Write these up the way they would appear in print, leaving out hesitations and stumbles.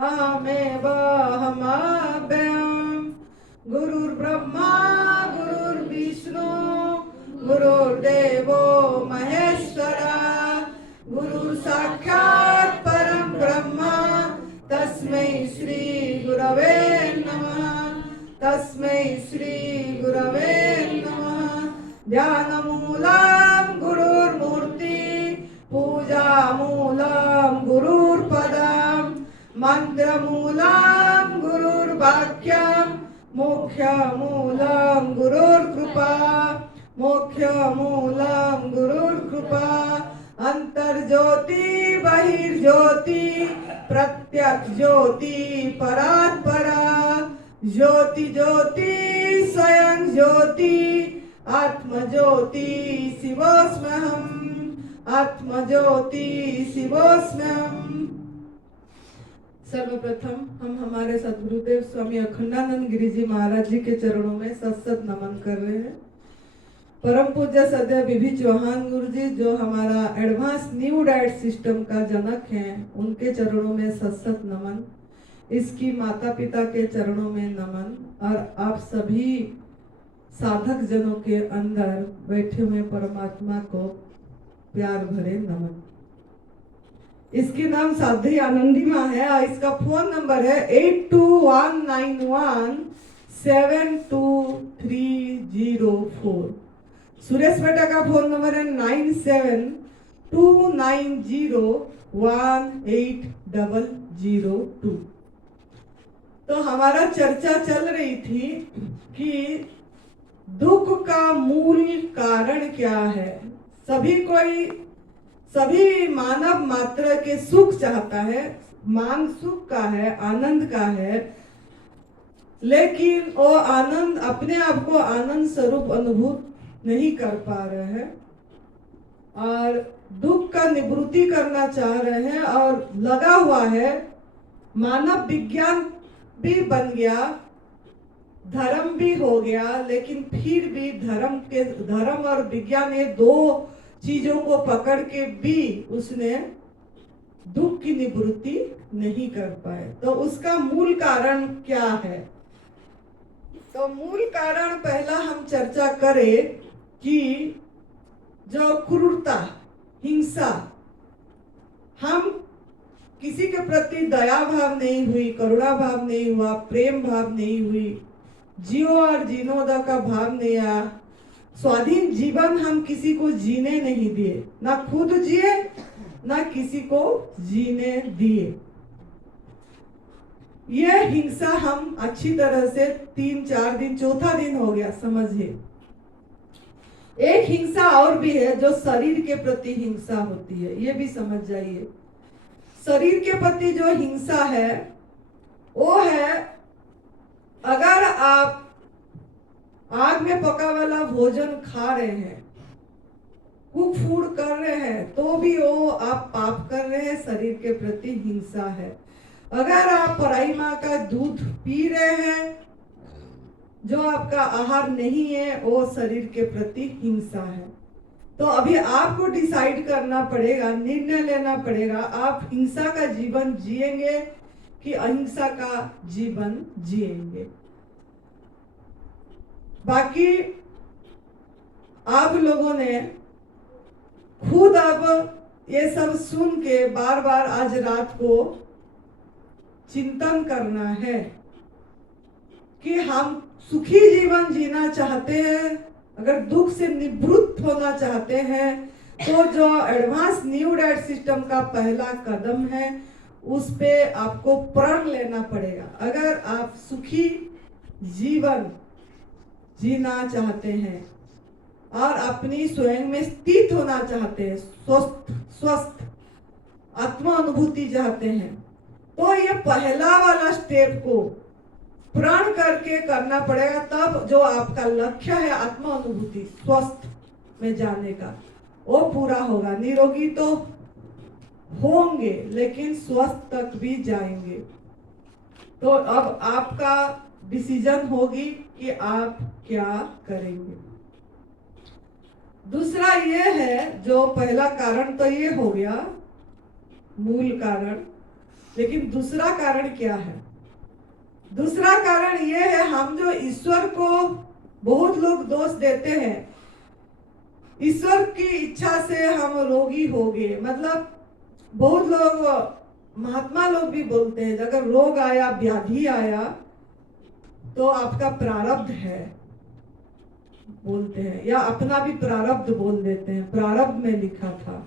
अहमेव अहमव्ययम् गुरुर्ब्रह्मा गुरुर्विष्णु गुरुर्देवो महेश्वरा गुरुसाक्षात् परं ब्रह्म तस्मै श्री गुरवे नमः तस्मै श्री गुरवे नमः। ध्यानमूलं गुरुर्मूर्ति पूजामूलं गुरुर्पदम् मंत्रमूलं गुरुर्वाक्यं मोक्षमूलं गुरुर्कृपा मोक्षमूलं गुरुर्कृपा। अंतर्ज्योति बहिर्ज्योति प्रत्यक्ष ज्योति परात्परा ज्योति ज्योति स्वयं ज्योति आत्मज्योति शिवोऽस्म्यहम् आत्मज्योति शिवोऽस्म्यहम्। सर्वप्रथम हम हमारे सद्गुरुदेव स्वामी अखंडानंद गिरी जी महाराज जी के चरणों में सत नमन कर रहे हैं। परम पूज्य सदैव बीबी चौहान गुरु जी जो हमारा एडवांस न्यू डाइट सिस्टम का जनक हैं, उनके चरणों में सत नमन। इसकी माता पिता के चरणों में नमन और आप सभी साधक जनों के अंदर बैठे हुए परमात्मा को प्यार भरे नमन। इसके नाम साध्वी आनंदी माँ है और इसका फोन नंबर है 8219172304। सुरेश बेटा का फोन नंबर है 9729018002। तो हमारा चर्चा चल रही थी कि दुख का मूल कारण क्या है। सभी मानव मात्र के सुख चाहता है, मान सुख का है, आनंद का है, लेकिन वो आनंद अपने आप को आनंद स्वरूप अनुभूत नहीं कर पा रहे हैं और दुख का निवृत्ति करना चाह रहे हैं और लगा हुआ है। मानव विज्ञान भी बन गया, धर्म भी हो गया, लेकिन फिर भी धर्म और विज्ञान ये दो चीजों को पकड़ के भी उसने दुख की निवृत्ति नहीं कर पाए। तो उसका मूल कारण क्या है? तो मूल कारण पहला हम चर्चा करें कि जो क्रूरता, हिंसा, हम किसी के प्रति दया भाव नहीं हुई, करुणा भाव नहीं हुआ, प्रेम भाव नहीं हुई, जियो और जीनोदा का भाव नहीं आया, स्वाधीन जीवन हम किसी को जीने नहीं दिए, ना खुद जिए ना किसी को जीने दिए। यह हिंसा हम अच्छी तरह से 3-4 दिन, चौथा दिन हो गया समझिए। एक हिंसा और भी है जो शरीर के प्रति हिंसा होती है, ये भी समझ जाइए। शरीर के प्रति जो हिंसा है वो है, अगर आप आग में पका वाला भोजन खा रहे हैं, कुक फूड कर रहे हैं, तो भी वो आप पाप कर रहे हैं, शरीर के प्रति हिंसा है। अगर आप पराई माँ का दूध पी रहे हैं जो आपका आहार नहीं है, वो शरीर के प्रति हिंसा है। तो अभी आपको डिसाइड करना पड़ेगा, निर्णय लेना पड़ेगा, आप हिंसा का जीवन जिएंगे कि अहिंसा का जीवन जिएंगे। बाकी आप लोगों ने खुद अब ये सब सुन के बार बार आज रात को चिंतन करना है कि हम सुखी जीवन जीना चाहते हैं, अगर दुख से निवृत्त होना चाहते हैं, तो जो एडवांस न्यू डाइट सिस्टम का पहला कदम है उस पे आपको प्रण लेना पड़ेगा। अगर आप सुखी जीवन जीना चाहते हैं और अपनी स्वयं में स्थित होना चाहते हैं, स्वस्थ आत्मा अनुभूति चाहते हैं, तो ये पहला वाला स्टेप को प्रण करके करना पड़ेगा। तब जो आपका लक्ष्य है आत्मा अनुभूति, स्वस्थ में जाने का, वो पूरा होगा। निरोगी तो होंगे लेकिन स्वस्थ तक भी जाएंगे। तो अब आपका डिसीजन होगी कि आप क्या करेंगे। दूसरा ये है, जो पहला कारण तो ये हो गया मूल कारण, लेकिन दूसरा कारण क्या है? दूसरा कारण ये है, हम जो ईश्वर को बहुत लोग दोष देते हैं, ईश्वर की इच्छा से हम रोगी हो गए। मतलब बहुत लोग, महात्मा लोग भी बोलते हैं, अगर रोग आया, व्याधि आया तो आपका प्रारब्ध है बोलते हैं, या अपना भी प्रारब्ध बोल देते हैं, प्रारब्ध में लिखा था।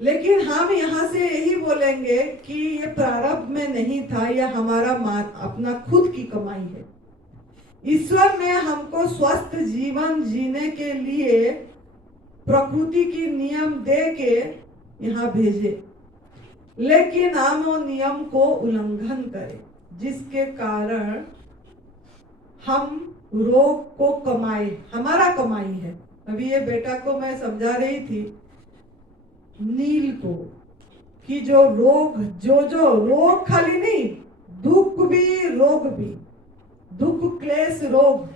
लेकिन हम यहाँ से यही बोलेंगे कि ये प्रारब्ध में नहीं था, यह हमारा अपना खुद की कमाई है। ईश्वर ने हमको स्वस्थ जीवन जीने के लिए प्रकृति की नियम दे के यहाँ भेजे, लेकिन हम वो नियम को उल्लंघन करें, जिसके कारण हम रोग को कमाए, हमारा कमाई है। अभी ये बेटा को मैं समझा रही थी, नील को, कि जो रोग खाली नहीं, दुख भी, रोग भी, दुख, क्लेश, रोग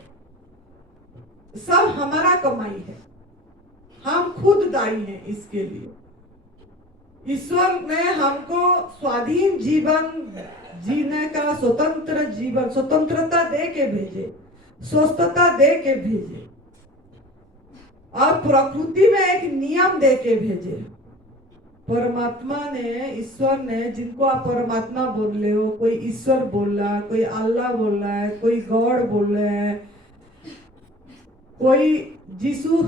सब हमारा कमाई है, हम खुद दायी हैं इसके लिए। ईश्वर ने हमको स्वाधीन जीवन जीने का स्वतंत्र जीवन, स्वतंत्रता दे के भेजे, स्वस्थता दे के भेजे, और प्रकृति में एक नियम दे के भेजे। परमात्मा ने, ईश्वर ने, जिनको आप परमात्मा बोल रहे हो, कोई ईश्वर बोल रहा है, कोई अल्लाह बोल रहा है, कोई गॉड बोल रहे हैं, कोई जीसू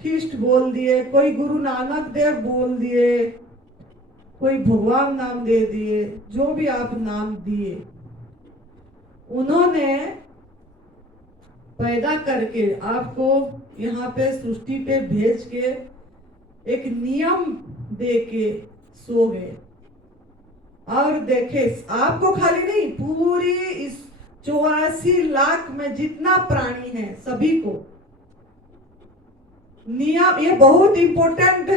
ख्रिस्ट बोल दिए, कोई गुरु नानक देव बोल दिए, कोई भगवान नाम दे दिए, जो भी आप नाम दिए, उन्होंने पैदा करके आपको यहाँ पे सृष्टि पे भेज के एक नियम दे के सो गए। और देखे, आपको खाली नहीं, पूरी इस 84 लाख में जितना प्राणी है सभी को नियम, ये बहुत इंपॉर्टेंट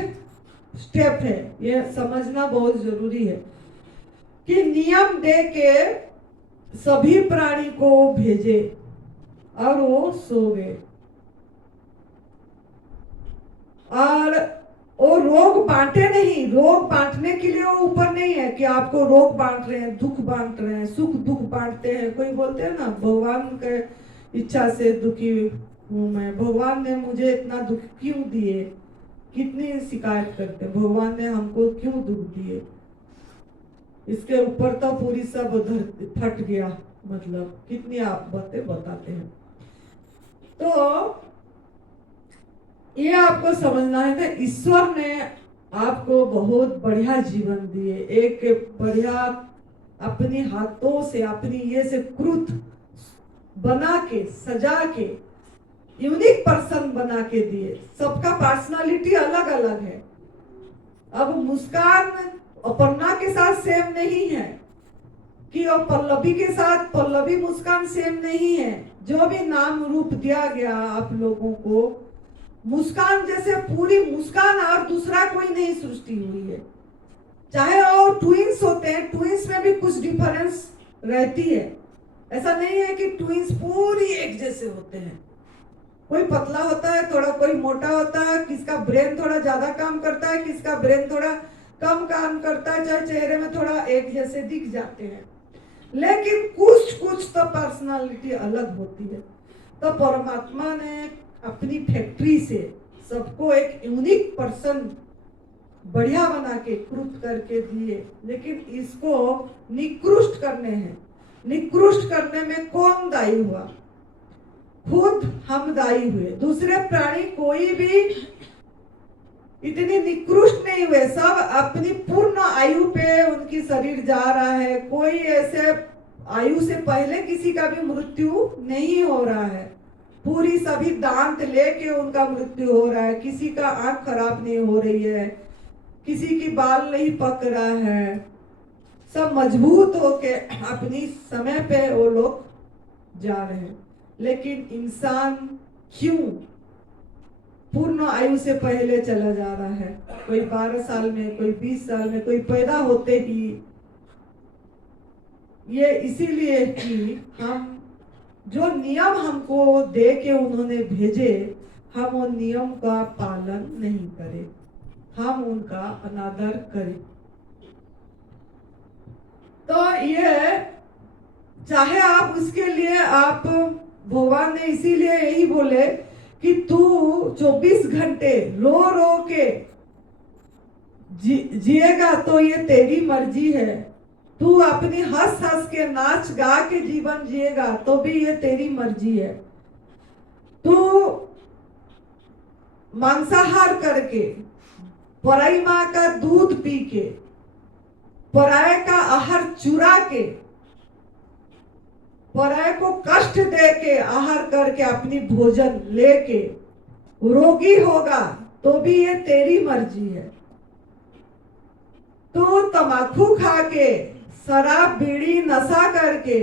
स्टेप है, ये समझना बहुत जरूरी है कि नियम दे के सभी प्राणी को भेजे और वो सो गए। और वो रोग बांटे नहीं, रोग बांटने के लिए वो ऊपर नहीं है कि आपको रोग बांट रहे हैं, दुख बांट रहे हैं, सुख दुख बांटते हैं। कोई बोलते हैं ना, भगवान के इच्छा से दुखी हूं मैं, भगवान ने मुझे इतना दुख क्यों दिए, कितनी शिकायत करते, भगवान ने हमको क्यों दुख दिए, इसके ऊपर तो पूरी सब धरती फट गया, मतलब कितनी आप बातें बताते हैं। तो ये आपको समझना है कि ईश्वर ने आपको बहुत बढ़िया जीवन दिए, एक बढ़िया अपनी हाथों से, अपनी ये से कृत बना के, सजा के, यूनिक पर्सन बना के दिए। सबका पर्सनालिटी अलग अलग है। अब मुस्कान अपर्णा के साथ सेम नहीं है कि और पल्लवी के साथ पल्लवी मुस्कान सेम नहीं है। जो भी नाम रूप दिया गया आप लोगों को, मुस्कान जैसे पूरी मुस्कान और दूसरा कोई नहीं सृष्टि हुई है। चाहे और ट्विंस होते हैं, ट्विंस में भी कुछ डिफरेंस रहती है। ऐसा नहीं है कि ट्विंस पूरी एक जैसे होते हैं। कोई पतला होता है थोड़ा, कोई मोटा होता है, किसका ब्रेन थोड़ा ज्यादा काम करता है, किसका ब्रेन थोड़ा कम काम करता है, चाहे चेहरे में थोड़ा एक जैसे दिख जाते हैं, लेकिन कुछ कुछ तो पर्सनालिटी अलग होती है। तो परमात्मा ने अपनी फैक्ट्री से सबको एक यूनिक पर्सन बढ़िया बना के कृत करके दिए, लेकिन इसको निकृष्ट करने हैं। निकृष्ट करने में कौन दायी हुआ? खुद हम दायी हुए। दूसरे प्राणी कोई भी इतनी निकृष्ट नहीं हुए, सब अपनी पूर्ण आयु पे उनकी शरीर जा रहा है। कोई ऐसे आयु से पहले किसी का भी मृत्यु नहीं हो रहा है। पूरी सभी दांत लेके उनका मृत्यु हो रहा है। किसी का आंख खराब नहीं हो रही है, किसी की बाल नहीं पक रहा है। सब मजबूत होके अपनी समय पे वो लोग जा रहे हैं। लेकिन इंसान क्यों पूर्ण आयु से पहले चला जा रहा है? कोई 12 साल में, कोई 20 साल में, कोई पैदा होते ही। ये इसीलिए कि हम जो नियम हमको दे के उन्होंने भेजे, हम वो नियम का पालन नहीं करें, हम उनका अनादर करें। ये चाहे आप उसके लिए आप भगवान ने इसीलिए यही बोले कि तू 24 घंटे रो रो के जिएगा तो ये तेरी मर्जी है। तू अपनी हंस हंस के नाच गा के जीवन जिएगा तो भी ये तेरी मर्जी है। तू मांसाहार करके, पराई माँ का दूध पी के, पराये का आहार चुरा के, पराये को कष्ट दे के आहार करके अपनी भोजन लेके रोगी होगा तो भी ये तेरी मर्जी है। तो तंबाकू खा के, शराब बीड़ी नशा करके,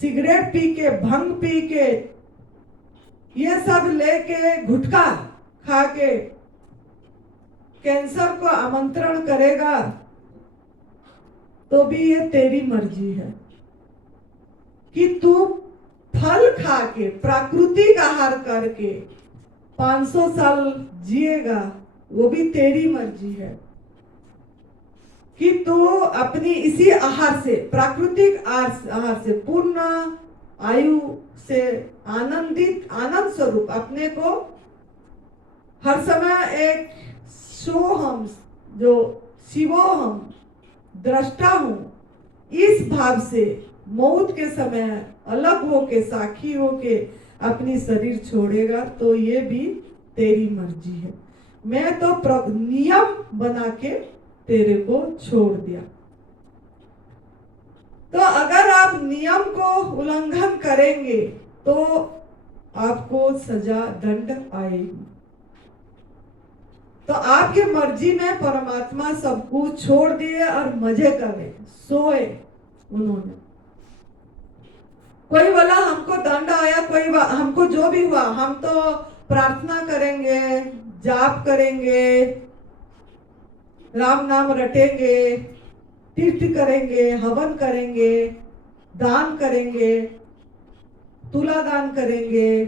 सिगरेट पी के, भंग पी के, ये सब लेके, गुटखा खा के कैंसर को आमंत्रण करेगा तो भी ये तेरी मर्जी है। कि तू फल खा के, प्राकृतिक आहार करके 500 साल जिएगा वो भी तेरी मर्जी है। कि तू अपनी इसी आहार से, प्राकृतिक आहार से पूर्ण आयु से आनंदित, आनंद स्वरूप अपने को हर समय एक सोहम, जो शिवोहम, दृष्टा हूं, इस भाव से मौत के समय अलग होके, साक्षी होके अपनी शरीर छोड़ेगा तो ये भी तेरी मर्जी है। मैं तो नियम बना के तेरे को छोड़ दिया। तो अगर आप नियम को उल्लंघन करेंगे तो आपको सजा, दंड आएगी। तो आपके मर्जी में परमात्मा सब कुछ छोड़ दिए और मजे करे, सोए उन्होंने। कोई बोला हमको दंड आया, कोई हमको जो भी हुआ, हम तो प्रार्थना करेंगे, जाप करेंगे, राम नाम रटेंगे, तीर्थ करेंगे, हवन करेंगे, दान करेंगे, तुला दान करेंगे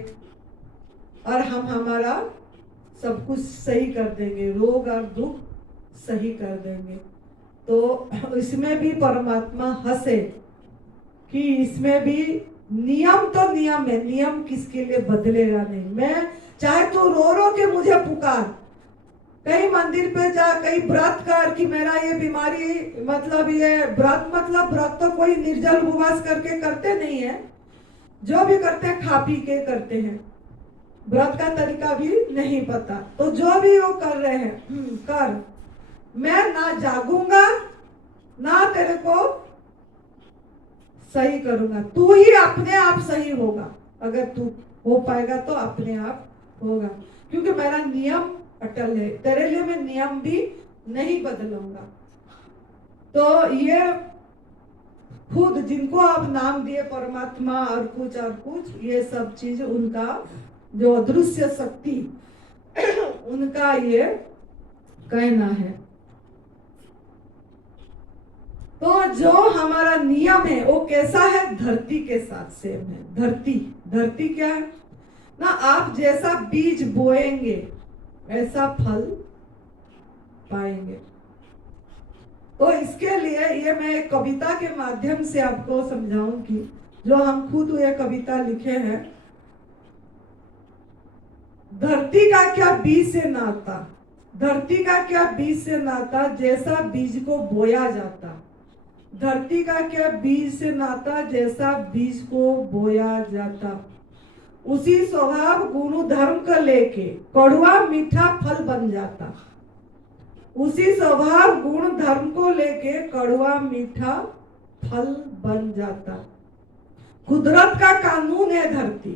और हम हमारा सब कुछ सही कर देंगे, रोग और दुख सही कर देंगे। तो इसमें भी परमात्मा हंसे कि इसमें भी नियम तो नियम है, नियम किसके लिए बदलेगा नहीं। मैं चाहे तू रो रो के मुझे पुकार, कहीं मंदिर पे जा, कहीं व्रत कर कि मेरा ये बीमारी, मतलब ये व्रत, मतलब व्रत तो कोई निर्जल उपवास करके करते नहीं है, जो भी करते हैं खा पी के करते हैं, व्रत का तरीका भी नहीं पता। तो जो भी वो कर रहे हैं कर, मैं ना जागूंगा ना तेरे को सही करूंगा, तू ही अपने आप सही होगा। अगर तू हो पाएगा तो अपने आप होगा, क्योंकि मेरा नियम अटल है, तेरे लिए मैं नियम भी नहीं बदलूंगा। तो ये खुद जिनको आप नाम दिए परमात्मा और कुछ, ये सब चीज उनका जो अदृश्य शक्ति उनका ये कहना है। तो जो हमारा नियम है वो कैसा है, धरती के साथ सेम है। धरती क्या है ना, आप जैसा बीज बोएंगे ऐसा फल पाएंगे। तो इसके लिए ये मैं एक कविता के माध्यम से आपको समझाऊंगी, जो हम खुद ये कविता लिखे हैं। धरती का क्या बीज से नाता, धरती का क्या बीज से नाता, जैसा बीज को बोया जाता। धरती का क्या बीज से नाता, जैसा बीज को बोया जाता। उसी स्वभाव गुण धर्म को लेके कड़वा मीठा फल बन जाता। उसी स्वभाव गुण धर्म को लेके कड़वा मीठा फल बन जाता। कुदरत का कानून है धरती,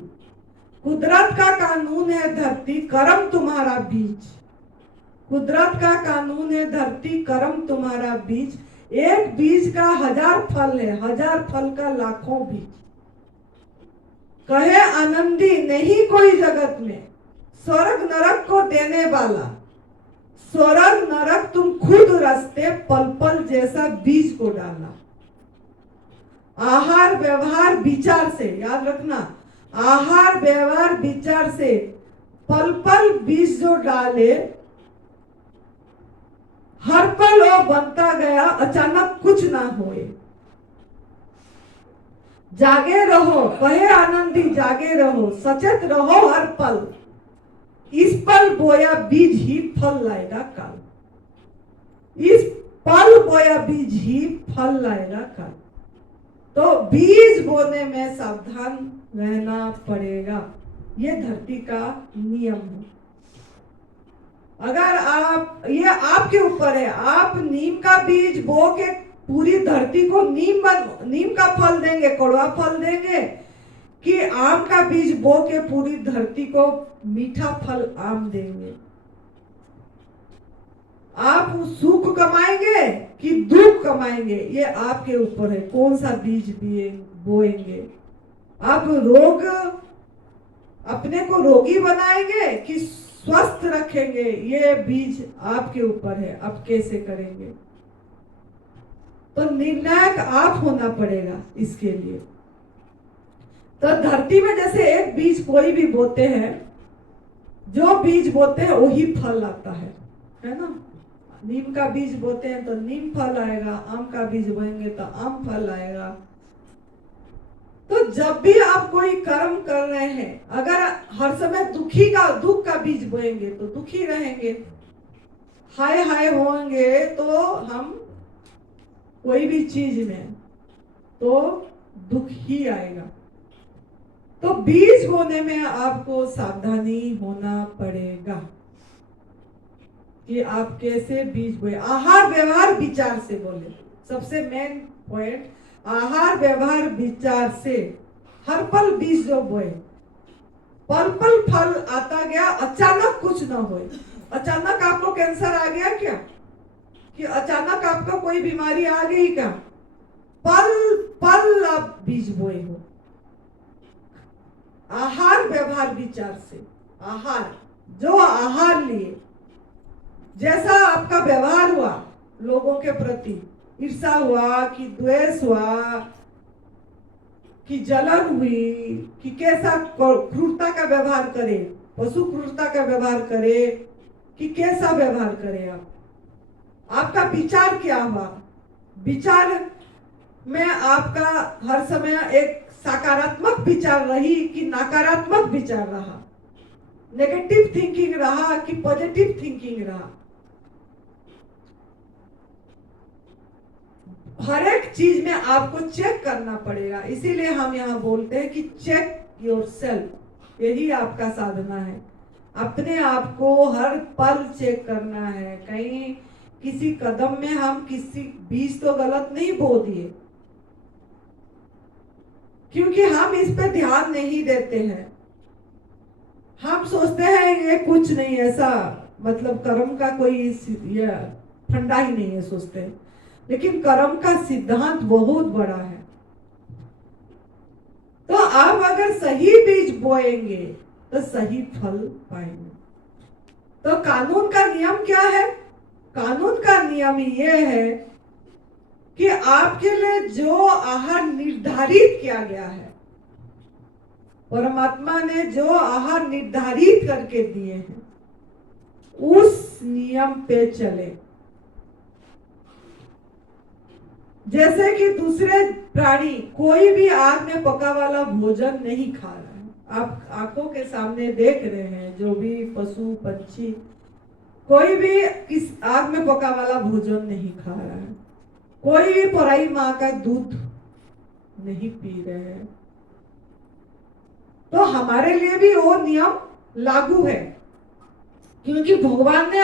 कुदरत का कानून है धरती, कर्म तुम्हारा बीज। कुदरत का कानून है धरती, कर्म तुम्हारा बीज। एक बीज का 1000 फल है, 1000 फल का लाखों बीज। कहे आनंदी नहीं कोई जगत में, स्वर्ग नरक को देने वाला। स्वर्ग नरक तुम खुद रस्ते, पल पल जैसा बीज को डाला। आहार व्यवहार विचार से, याद रखना, आहार व्यवहार विचार से पल पल बीज जो डाले, हर पल वो बनता गया, अचानक कुछ ना होए। जागे रहो, कहे आनंदी जागे रहो, सचेत रहो हर पल, इस पल बोया बीज ही फल लाएगा कल, इस पल बोया बीज ही फल लाएगा कल। तो बीज बोने में सावधान रहना पड़ेगा, ये धरती का नियम है। अगर आप, ये आपके ऊपर है, आप नीम का बीज बो के पूरी धरती को नीम का फल देंगे, कड़वा फल देंगे, कि आम का बीज बो के पूरी धरती को मीठा फल आम देंगे। आप सुख कमाएंगे कि दुख कमाएंगे, ये आपके ऊपर है, कौन सा बीज बोएंगे। आप अपने को रोगी बनाएंगे कि स्वस्थ रखेंगे, ये बीज आपके ऊपर है, आप कैसे करेंगे। तो निर्णायक आप होना पड़ेगा इसके लिए। तो धरती में जैसे एक बीज कोई भी बोते हैं, जो बीज बोते हैं वही फल आता है ना। नीम का बीज बोते हैं तो नीम फल आएगा, आम का बीज बोएंगे तो आम फल आएगा। तो जब भी आप कोई कर्म कर रहे हैं, अगर हर समय दुख का बीज बोएंगे तो दुखी रहेंगे, हाय हाय होंगे तो हम कोई भी चीज में तो दुख ही आएगा। तो बीज बोने में आपको सावधानी होना पड़ेगा कि आप कैसे बीज बोए। आहार व्यवहार विचार से बोले, सबसे मेन पॉइंट, आहार व्यवहार विचार से हर पल बीज जो बोए, पल पल फल आता गया, अचानक कुछ ना होए। अचानक आपको कैंसर आ गया क्या, कि अचानक आपको कोई बीमारी आ गई क्या, पल पल आप बीज बोए हो। आहार व्यवहार विचार से, आहार जो आहार लिए, जैसा आपका व्यवहार हुआ लोगों के प्रति, ईर्षा हुआ कि द्वेष हुआ कि जलन हुई, कि कैसा क्रूरता का व्यवहार करे, पशु क्रूरता का व्यवहार करे कि कैसा व्यवहार करे, आपका विचार क्या हुआ। विचार में आपका हर समय एक सकारात्मक विचार रही कि नकारात्मक विचार रहा, नेगेटिव थिंकिंग रहा कि पॉजिटिव थिंकिंग रहा। हर एक चीज में आपको चेक करना पड़ेगा। इसीलिए हम यहाँ बोलते हैं कि चेक योरसेल्फ, यही आपका साधना है। अपने आप को हर पल चेक करना है, कहीं किसी कदम में हम किसी बीज तो गलत नहीं बो दिए, क्योंकि हम इस पे ध्यान नहीं देते हैं। हम सोचते हैं ये कुछ नहीं, ऐसा मतलब कर्म का कोई ये फंडा ही नहीं है, सोचते हैं। लेकिन कर्म का सिद्धांत बहुत बड़ा है। तो आप अगर सही बीज बोएंगे तो सही फल पाएंगे। तो कानून का नियम क्या है? कानून का नियम ये है कि आपके लिए जो आहार निर्धारित किया गया है, परमात्मा ने जो आहार निर्धारित करके दिए हैं, उस नियम पे चले। जैसे कि दूसरे प्राणी कोई भी आग में पका वाला भोजन नहीं खा रहा है। आप आंखों के सामने देख रहे हैं, जो भी पशु पंछी कोई भी किस आग में पका वाला भोजन नहीं खा रहा है, कोई भी पराई माँ का दूध नहीं पी रहे हैं। तो हमारे लिए भी वो नियम लागू है, क्योंकि भगवान ने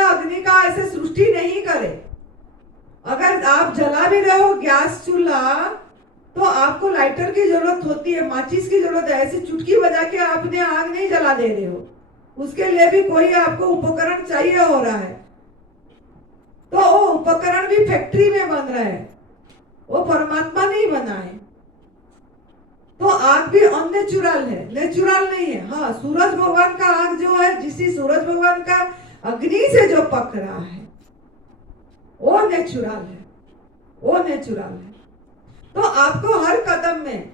अग्नि का ऐसे सृष्टि नहीं करे। अगर आप जला भी रहे हो गैस चूल्हा, तो आपको लाइटर की जरूरत होती है, माचिस की जरूरत है। ऐसे चुटकी बजा के आपने आग नहीं जला दे रहे हो, उसके लिए भी कोई आपको उपकरण चाहिए हो रहा है। तो वो उपकरण भी फैक्ट्री में बन रहा है, वो परमात्मा नहीं बना है। तो आग भी अननेचुरल है, नेचुरल नहीं है। हाँ, सूरज भगवान का आग जो है, जिसी सूरज भगवान का अग्नि से जो पक रहा है, वो नेचुरल है, वो नेचुरल है। तो आपको हर कदम में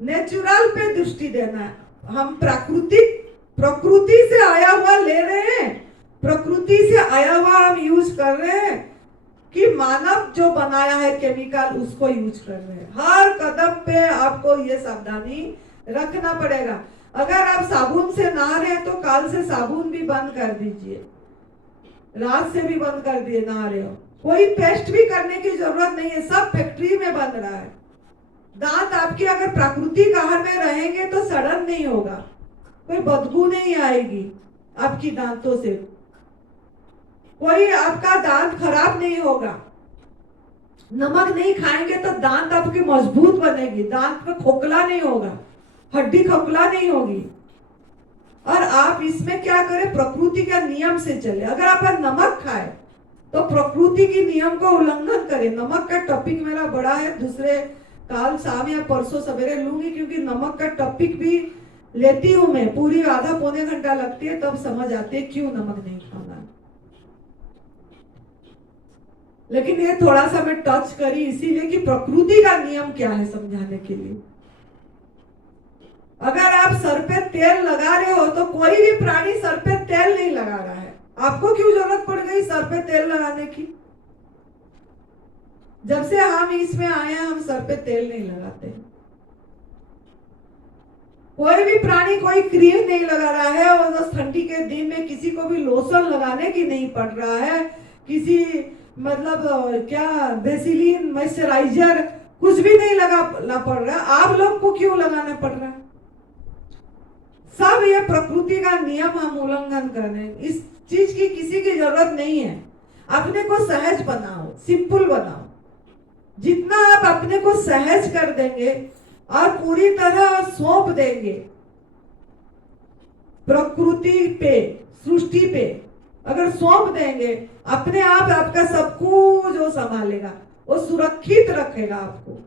नेचुरल पे दृष्टि देना है। हम प्रकृति से आया हुआ ले रहे हैं, प्रकृति से आया हुआ हम यूज कर रहे हैं कि मानव जो बनाया है केमिकल उसको यूज कर रहे हैं। हर कदम पे आपको ये सावधानी रखना पड़ेगा। अगर आप साबुन से नहा रहे हैं तो कल से साबुन भी बंद कर दीजिए, रात से भी बंद कर दिए नहा रहे हो। कोई पेस्ट भी करने की जरूरत नहीं है, सब फैक्ट्री में बन रहा है। दांत आपके अगर प्राकृतिक आहार में रहेंगे तो सड़न नहीं होगा, कोई बदबू नहीं आएगी आपकी दांतों से, कोई आपका दांत खराब नहीं होगा। नमक नहीं खाएंगे तो दांत आपकी मजबूत बनेगी, दांत में खोखला नहीं होगा, हड्डी खोखला नहीं होगी। और आप इसमें क्या करें, प्रकृति का नियम से चले। अगर आप नमक खाए तो प्रकृति की नियम को उल्लंघन करें। नमक का टॉपिक मेरा बड़ा है, दूसरे काल शाम या परसों सवेरे लूंगी, क्योंकि नमक का टॉपिक भी लेती हूं मैं, पूरी आधा पौने घंटा लगती है, तब समझ आती है क्यों नमक नहीं खाना। लेकिन ये थोड़ा सा मैं टच करी इसीलिए कि प्रकृति का नियम क्या है समझाने के लिए। अगर आप सर पे तेल लगा रहे हो तो कोई भी प्राणी सर पे तेल नहीं लगा रहा है, आपको क्यों जरूरत पड़ गई सर पे तेल लगाने की? जब से हम इसमें आए हैं हम सर पे तेल नहीं लगाते। कोई भी प्राणी कोई क्रीम नहीं लगा रहा है, और ठंडी के दिन में किसी को भी लोशन लगाने की नहीं पड़ रहा है, किसी मतलब क्या वेसिलीन मॉइस्चराइजर कुछ भी नहीं लगाना पड़ रहा। आप लोग को क्यों लगाना पड़ रहा है? सब ये प्रकृति का नियम हम उल्लंघन कर रहे हैं। इस चीज की किसी की जरूरत नहीं है। अपने को सहज बनाओ, सिंपल बनाओ। जितना आप अपने को सहज कर देंगे और पूरी तरह सौंप देंगे प्रकृति पे, सृष्टि पे, अगर सौंप देंगे अपने आप आपका सब कुछ जो संभालेगा, वो सुरक्षित रखेगा आपको।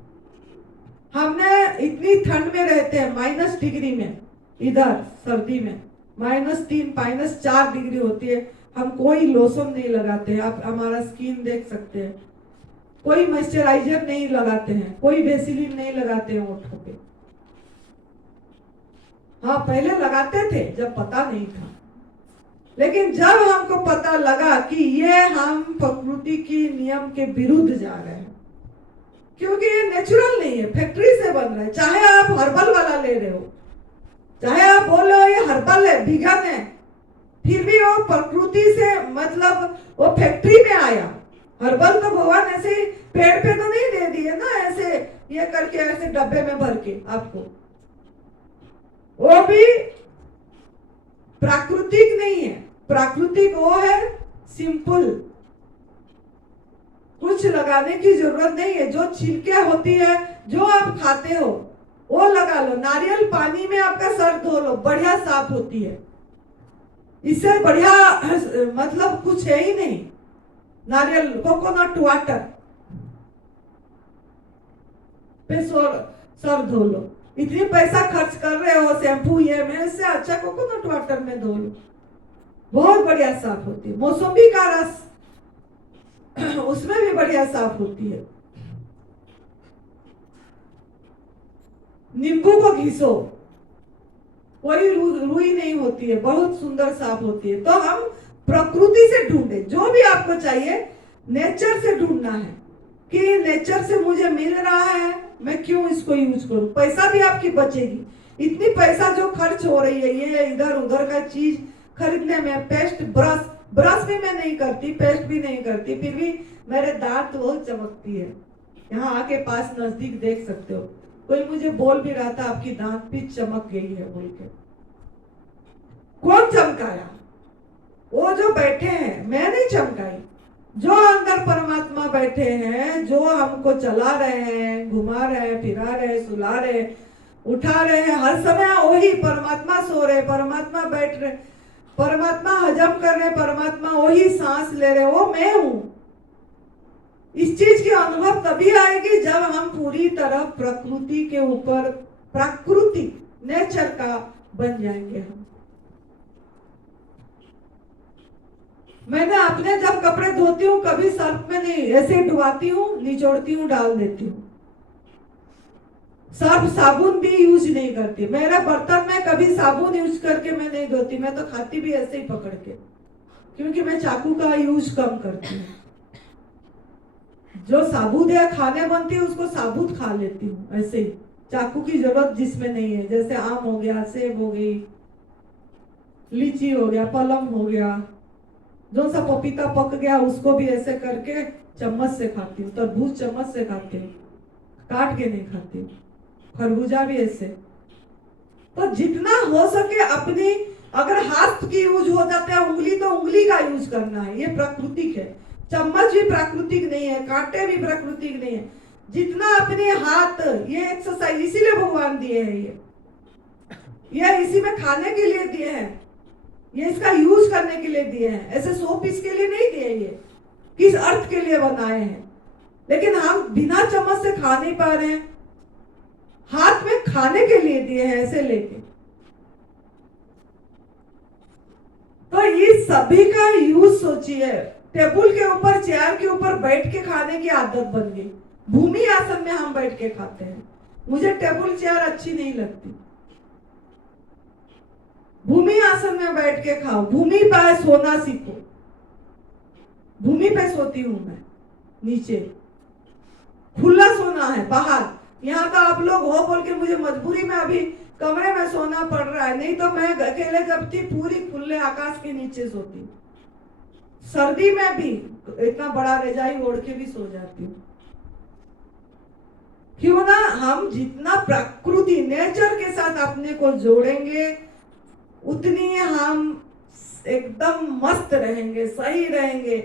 हमने इतनी ठंड में रहते हैं, -डिग्री में, इधर सर्दी में -3 -4 डिग्री होती है, हम कोई लोशन नहीं लगाते हैं। आप हमारा स्किन देख सकते हैं, कोई मॉइस्चराइजर नहीं लगाते हैं, कोई वेसिलीन नहीं लगाते हैं होठों पे। हाँ पहले लगाते थे जब पता नहीं था, लेकिन जब हमको पता लगा कि ये हम प्रकृति की नियम के विरुद्ध जा रहे हैं, क्योंकि ये नेचुरल नहीं है, फैक्ट्री से बन रहा है। चाहे आप हर्बल वाला ले रहे हो, चाहे आप बोल रहे हो ये हर्बल है, विगन है, फिर भी वो प्रकृति से, मतलब वो फैक्ट्री में आया। हर्बल तो भगवान ऐसे ही पेड़ पे तो नहीं दे दिए ना, ऐसे ये करके ऐसे डब्बे में भर के आपको। वो भी प्राकृतिक नहीं है। प्राकृतिक वो है सिंपल, कुछ लगाने की जरूरत नहीं है। जो छिलके होती है, जो आप खाते हो वो लगा लो। नारियल पानी में आपका सर धो लो, बढ़िया साफ होती है। इससे बढ़िया मतलब कुछ है ही नहीं। नारियल कोकोनट वाटर पे सर धो लो। इतनी पैसा खर्च कर रहे हो शैम्पू ये में, इससे अच्छा कोकोनट वाटर में धो लो, बहुत बढ़िया साफ होती है। मौसम्बी का रस उसमें भी बढ़िया साफ होती है। नींबू को घिसो, कोई रुई नहीं होती है, बहुत सुंदर साफ होती है। तो हम प्रकृति से ढूंढे, जो भी आपको चाहिए नेचर से ढूंढना है कि नेचर से मुझे मिल रहा है, मैं क्यों इसको यूज करूं। पैसा भी आपकी बचेगी। इतनी पैसा जो खर्च हो रही है ये इधर उधर का चीज खरीदने में, पेस्ट ब्रश भी मैं नहीं करती, पेस्ट भी नहीं करती, फिर भी मेरे दांत बहुत चमकती है। यहाँ आके पास नजदीक देख सकते हो, कोई मुझे बोल भी रहा था आपकी दांत भी चमक गई है बोल के। कौन चमकाया? वो जो बैठे हैं, मैं नहीं चमकाई। जो अंदर परमात्मा बैठे हैं, जो हमको चला रहे हैं, घुमा रहे हैं, फिरा रहे हैं, सुला रहे हैं, उठा रहे हैं, हर समय वही परमात्मा सो रहे, परमात्मा बैठ रहे, परमात्मा हजम कर रहे, परमात्मा वही सांस ले रहे, वो मैं हूं। इस चीज की अनुभव तभी आएगी जब हम पूरी तरह प्रकृति के ऊपर, प्राकृतिक नेचर का बन जाएंगे हम। मैंने अपने जब कपड़े धोती हूँ कभी सर्फ में नहीं, ऐसे डुबाती हूँ, निचोड़ती हूँ, डाल देती हूँ। सर्फ साबुन भी यूज नहीं करती। मेरे बर्तन में कभी साबुन यूज करके मैं नहीं धोती, मैं तो खाती भी ऐसे ही पकड़ के, क्योंकि मैं चाकू का यूज कम करती हूँ। जो साबुत या खाने बनती है उसको साबुत खा लेती हूँ, ऐसे ही चाकू की जरूरत जिसमें नहीं है। जैसे आम हो गया, सेब हो गई, लीची हो गया, पलम हो गया, जो सा पपीता पक गया उसको भी ऐसे करके चम्मच से खाती हूँ। तरबूज चम्मच से खाती हूँ, काट के नहीं खाती। खरबूजा भी ऐसे। तो जितना हो सके अपनी, अगर हाथ की यूज हो जाते हैं उंगली, तो उंगली का यूज करना है। ये प्राकृतिक है। चम्मच भी प्राकृतिक नहीं है, कांटे भी प्राकृतिक नहीं है। जितना अपने हाथ, ये एक्सरसाइज इसीलिए भगवान दिए हैं। ये इसी में खाने के लिए दिए हैं, ये इसका यूज करने के लिए दिए हैं। ऐसे 100 पीस के लिए नहीं दिए, ये किस अर्थ के लिए बनाए हैं। लेकिन हम बिना चम्मच से खा नहीं पा रहे हैं, हाथ में खाने के लिए दिए हैं ऐसे लेके। तो ये सभी का यूज सोचिए। टेबल के ऊपर, चेयर के ऊपर बैठ के खाने की आदत बन गई। भूमि आसन में हम बैठ के खाते हैं। मुझे टेबल चेयर अच्छी नहीं लगती। भूमि आसन में बैठ के खाओ, भूमि पर सोना सीखो। भूमि पे सोती हूं मैं, नीचे खुला सोना है। बाहर यहाँ तो आप लोग हो बोल के मुझे मजबूरी में अभी कमरे में सोना पड़ रहा है, नहीं तो मैं अकेले जब थी पूरी खुले आकाश के नीचे सोती। सर्दी में भी इतना बड़ा रजाई ओढ़ के भी सो जाती हूँ। क्यों ना हम जितना प्रकृति, नेचर के साथ अपने को जोड़ेंगे, उतनी हम एकदम मस्त रहेंगे, सही रहेंगे।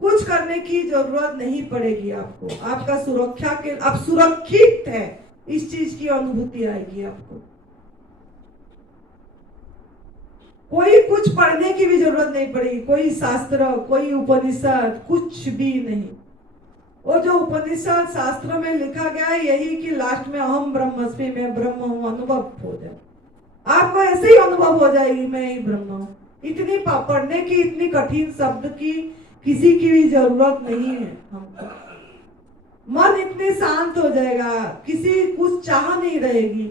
कुछ करने की जरूरत नहीं पड़ेगी आपको। आपका सुरक्षा के, आप सुरक्षित है, इस चीज की अनुभूति आएगी आपको। कोई कुछ पढ़ने की भी जरूरत नहीं पड़ेगी, कोई शास्त्र, कोई उपनिषद, कुछ भी नहीं। वो जो उपनिषद शास्त्र में लिखा गया है यही कि लास्ट में अहम ब्रह्मस्मि, मैं ब्रह्म हूं, अनुभव हो जाए। आपको ऐसे ही अनुभव हो जाएगी मैं ही ब्रह्म हूं। इतनी पढ़ने की, इतनी कठिन शब्द की किसी की भी जरूरत नहीं है हमको। मन इतने शांत हो जाएगा, किसी कुछ चाह नहीं रहेगी।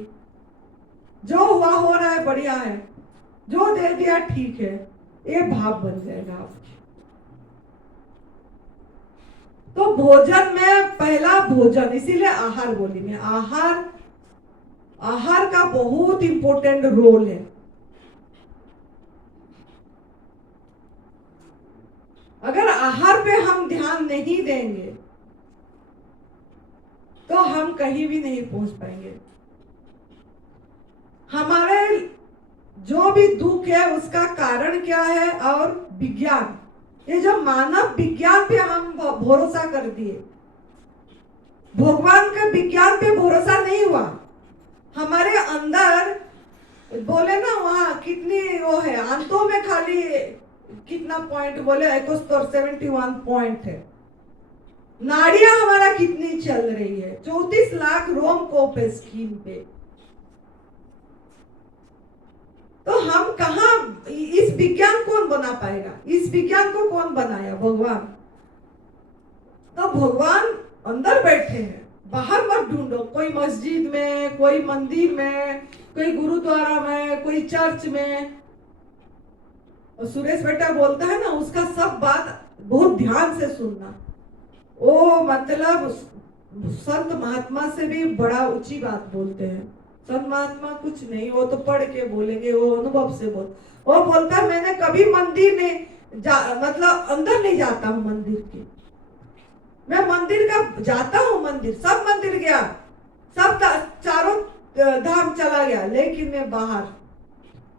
जो हुआ हो रहा है बढ़िया है, जो दे दिया ठीक है, ये भाव बन जाएगा आपकी। तो भोजन में पहला भोजन, इसीलिए आहार बोली मैं। आहार का बहुत इंपॉर्टेंट रोल है। अगर आहार पे हम ध्यान नहीं देंगे तो हम कहीं भी नहीं पहुंच पाएंगे। हमारे जो भी दुख है उसका कारण क्या है, और विज्ञान, ये जो मानव विज्ञान पे हम भरोसा कर दिए, भगवान का विज्ञान पे भरोसा नहीं हुआ। हमारे अंदर बोले ना, वहां कितनी वो है, अंतों में खाली कितना पॉइंट बोले, 71 पॉइंट है। नाड़ियां हमारा कितनी चल रही है, 34 लाख रोम कोप है स्किन पे। तो हम कहा, इस विज्ञान कौन बना पाएगा? इस विज्ञान को कौन बनाया? भगवान। तो भगवान अंदर बैठे हैं, बाहर मत ढूंढो। कोई मस्जिद में, कोई मंदिर में, कोई गुरुद्वारा में, कोई चर्च में। और सुरेश बेटा बोलता है ना, उसका सब बात बहुत ध्यान से सुनना। वो मतलब संत महात्मा से भी बड़ा ऊंची बात बोलते हैं। संत महात्मा कुछ नहीं, वो तो पढ़ के बोलेंगे, वो अनुभव से वो बोलता है मैंने कभी मंदिर नहीं मतलब अंदर नहीं जाता हूँ मंदिर के। मैं मंदिर का जाता हूँ, मंदिर सब मंदिर गया, सब चारों धाम चला गया, लेकिन मैं बाहर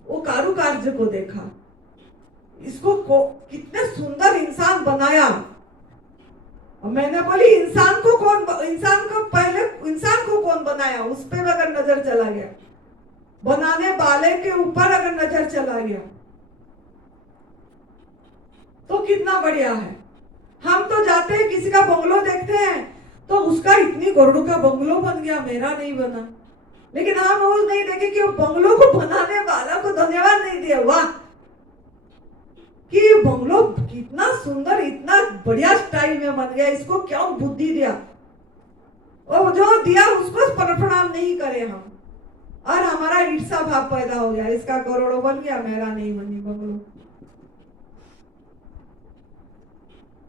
वो कारुकार्य को देखा। इसको कितने सुंदर इंसान बनाया। और मैंने बोली इंसान को पहले इंसान को कौन बनाया, उस पर अगर नजर चला गया, बनाने वाले के ऊपर अगर नजर चला गया तो कितना बढ़िया है। हम तो जाते हैं, किसी का बंगलो देखते हैं तो उसका इतनी करोड़ों का बंगलो बन गया, मेरा नहीं बना। लेकिन हम वो नहीं देखे कि वो बंगलो को बनाने वाला को धन्यवाद नहीं दिया। वाह कि ये बंगलो कितना सुंदर, इतना बढ़िया स्टाइल में बन गया, इसको क्या बुद्धि दिया, और जो दिया उसको प्रणाम नहीं करे हम, और हमारा ईर्षा भाव पैदा हो गया, इसका करोड़ों बन गया, मेरा नहीं बनी बंगलो।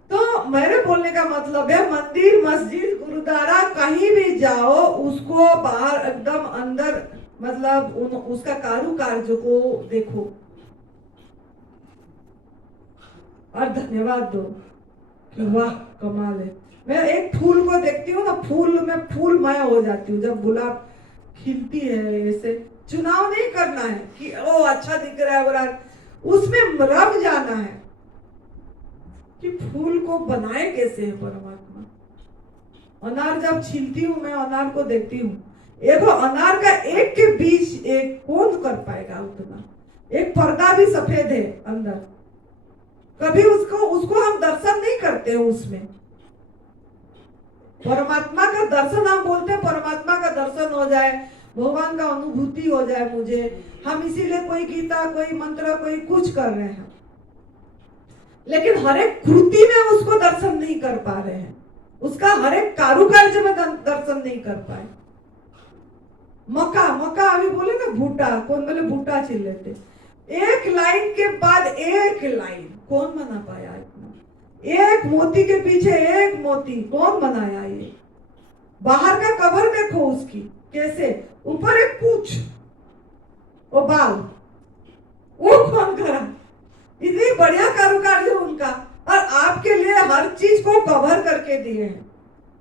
तो तो मेरे बोलने का मतलब है मंदिर, मस्जिद, गुरुद्वारा कहीं भी जाओ, उसको बाहर एकदम अंदर मतलब उसका कारुकार्य को देखो और धन्यवाद दो कि वाह कमाल है। मैं एक फूल को देखती हूँ ना, फूल में फूलमय हो जाती हूँ जब गुलाब खिलती है। ऐसे चुनाव नहीं करना है कि ओ अच्छा दिख रहा है बुरा, उसमें रम जाना है कि फूल को बनाए कैसे है परमात्मा। अनार जब छीलती हूँ मैं, अनार को देखती हूँ, एक अनार का एक के बीच एक कौन कर पाएगा उतना, एक पर्दा भी सफेद है अंदर, कभी उसको हम दर्शन नहीं करते हैं। उसमें परमात्मा का दर्शन, हम बोलते हैं परमात्मा का दर्शन हो जाए, भगवान का अनुभूति हो जाए मुझे, हम इसीलिए कोई गीता, कोई मंत्र, कोई कुछ कर रहे हैं, लेकिन हर एक कृति में उसको दर्शन नहीं कर पा रहे हैं, उसका हर एक कारुकार्य में दर्शन नहीं कर पाए। मक्का अभी बोले ना, भूटा, कौन बोले भूटा छील लेते, एक लाइन के बाद एक लाइन, कौन बना पाया इतना? एक मोती के पीछे एक मोती, कौन बनाया ये? बाहर का कवर देखो उसकी कैसे, ऊपर एक पूंछ, वो बाल, वो कौन करा? इतनी बढ़िया कारुकार्य उनका, और आपके लिए हर चीज को कवर करके दिए हैं।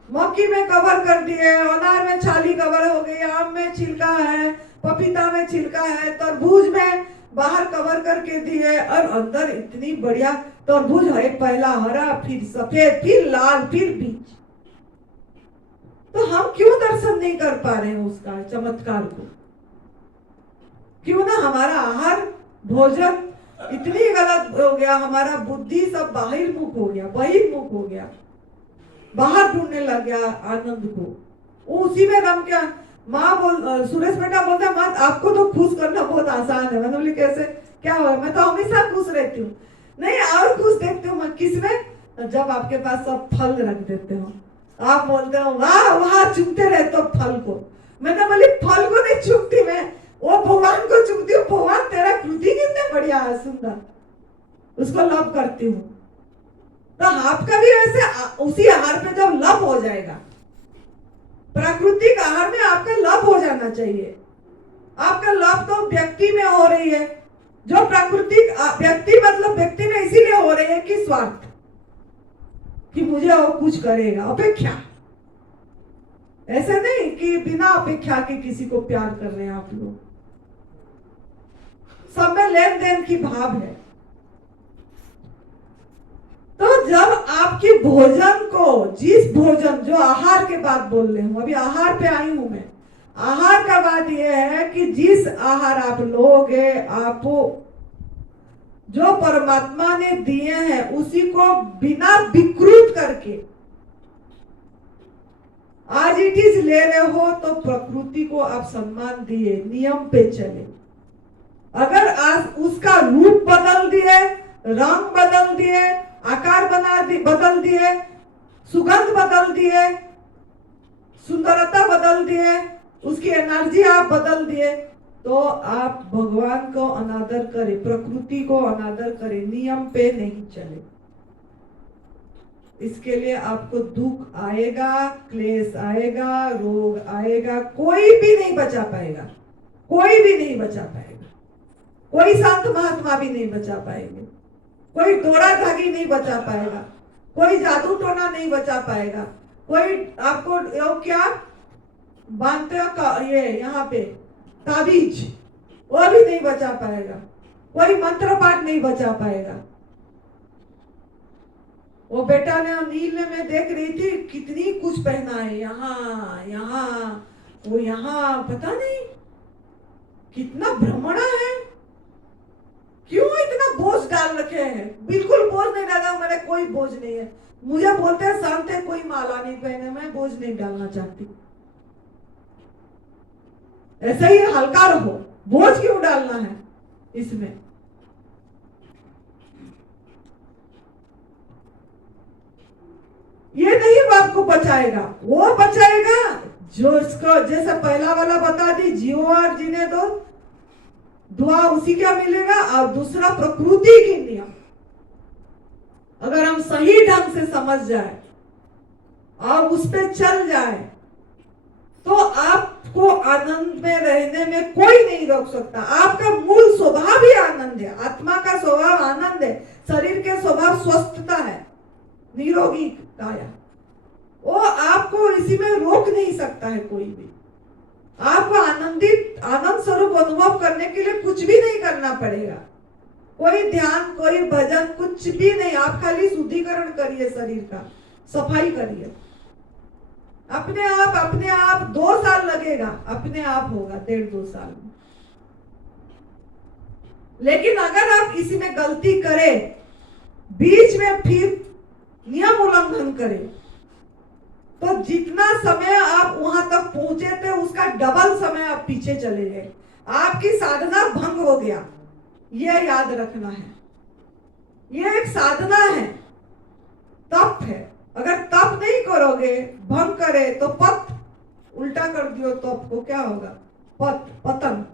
मक्की में कवर कर दिए, अनार में छाली कवर हो गई, आम में छिलका है, पपीता में छिलका है, तरबूज में बाहर कवर करके दिए, और अंदर इतनी बढ़िया तरबूज है, पहला हरा, फिर सफेद, फिर लाल, फिर बीज। तो हम क्यों दर्शन नहीं कर पा रहे हैं उसका चमत्कार को? क्यों ना हमारा आहार भोजन इतनी गलत हो गया, हमारा बुद्धि सब बाहिर्मुख हो गया, बहिर्मुख हो गया, बाहर ढूंढने लग गया आनंद को, वो उसी में रम गया। सुरेश बेटा बोलता है माँ आपको तो खुश करना बहुत आसान है। मैंने बोली कैसे, क्या हुआ? मैं तो हमेशा खुश रहती हूँ। नहीं, और खुश देखती हूँ मैं किसमें, जब आपके पास सब फल रख देते हो, आप बोलते हो वाह वाह, चुनते रहते हो फल को। मैंने बोली फल को नहीं चुनती मैं, वो भगवान को चुनती हूँ। भगवान तेरा कृति कितने बढ़िया है, सुंदर, उसको लव करती हूँ। तो आपका भी ऐसे उसी आहार पे जब लव हो जाएगा, प्राकृतिक आहार में आपका लव हो जाना चाहिए। आपका लव तो व्यक्ति में हो रही है, जो प्राकृतिक व्यक्ति मतलब व्यक्ति में इसीलिए हो रही है कि स्वार्थ, कि मुझे वो कुछ करेगा, अपेक्षा। ऐसे नहीं कि बिना अपेक्षा के किसी को प्यार कर रहे हैं आप लोग, सब में लेन देन की भाव है। तो जब आपकी भोजन को, जिस भोजन, जो आहार के बात बोल रहे हूं, अभी आहार पे आई हूं मैं, आहार का बात यह है कि जिस आहार आप लोगे, आपको जो परमात्मा ने दिए हैं उसी को बिना विकृत करके आज इट इज ले रहे हो, तो प्रकृति को आप सम्मान दिए, नियम पे चले। अगर आज उसका रूप बदल दिए, रंग बदल दिए, आकार बदल दिए, सुगंध बदल दिए, सुंदरता बदल दिए, उसकी एनर्जी आप बदल दिए, तो आप भगवान को अनादर करें, प्रकृति को अनादर करें, नियम पे नहीं चले। इसके लिए आपको दुख आएगा, क्लेश आएगा, रोग आएगा, कोई भी नहीं बचा पाएगा, कोई भी नहीं बचा पाएगा, कोई संत महात्मा भी नहीं बचा पाएंगे, कोई डोरा धागी नहीं बचा पाएगा, कोई जादू टोना नहीं बचा पाएगा, कोई आपको क्या बांधते हो ये यहाँ पे ताबीज, वो भी नहीं बचा पाएगा, कोई मंत्र पाठ नहीं बचा पाएगा। वो बेटा ने नील में देख रही थी, कितनी कुछ पहना है, यहाँ यहाँ वो यहाँ, पता नहीं कितना भ्रमणा है, क्यों इतना बोझ डाल रखे हैं? बिल्कुल बोझ नहीं डाला मैंने, कोई बोझ नहीं है। मुझे बोलते हैं शांत है, कोई माला नहीं पहने, मैं बोझ नहीं डालना चाहती। ऐसे ही हल्का रहो, बोझ क्यों डालना है इसमें? ये नहीं आपको बचाएगा, वो बचाएगा जो इसको, जैसे पहला वाला बता दी, जियो और जीने दो, दुआ उसी क्या मिलेगा, और दूसरा प्रकृति की नियम। अगर हम सही ढंग से समझ जाए और उस पे चल जाए तो आपको आनंद में रहने में कोई नहीं रोक सकता। आपका मूल स्वभाव ही आनंद है, आत्मा का स्वभाव आनंद है, शरीर के स्वभाव स्वस्थता है, निरोगी काया। वो आपको इसी में रोक नहीं सकता है कोई भी। आपको आनंद स्वरूप अनुभव करने के लिए कुछ भी नहीं करना पड़ेगा, कोई ध्यान, कोई भजन, कुछ भी नहीं। आप खाली शुद्धिकरण करिए, शरीर का सफाई करिए, अपने आप 2 साल लगेगा, अपने आप होगा 1.5-2 साल में। लेकिन अगर आप इसी में गलती करें, बीच में फिर नियम उल्लंघन करें, तो जितना समय आप वहां तक पहुंचे थे उसका डबल समय आप पीछे चले गए, आपकी साधना भंग हो गया। यह याद रखना है, यह एक साधना है, तप है। अगर तप नहीं करोगे, भंग करे तो पत उल्टा कर दियो तो आपको क्या होगा? पतन।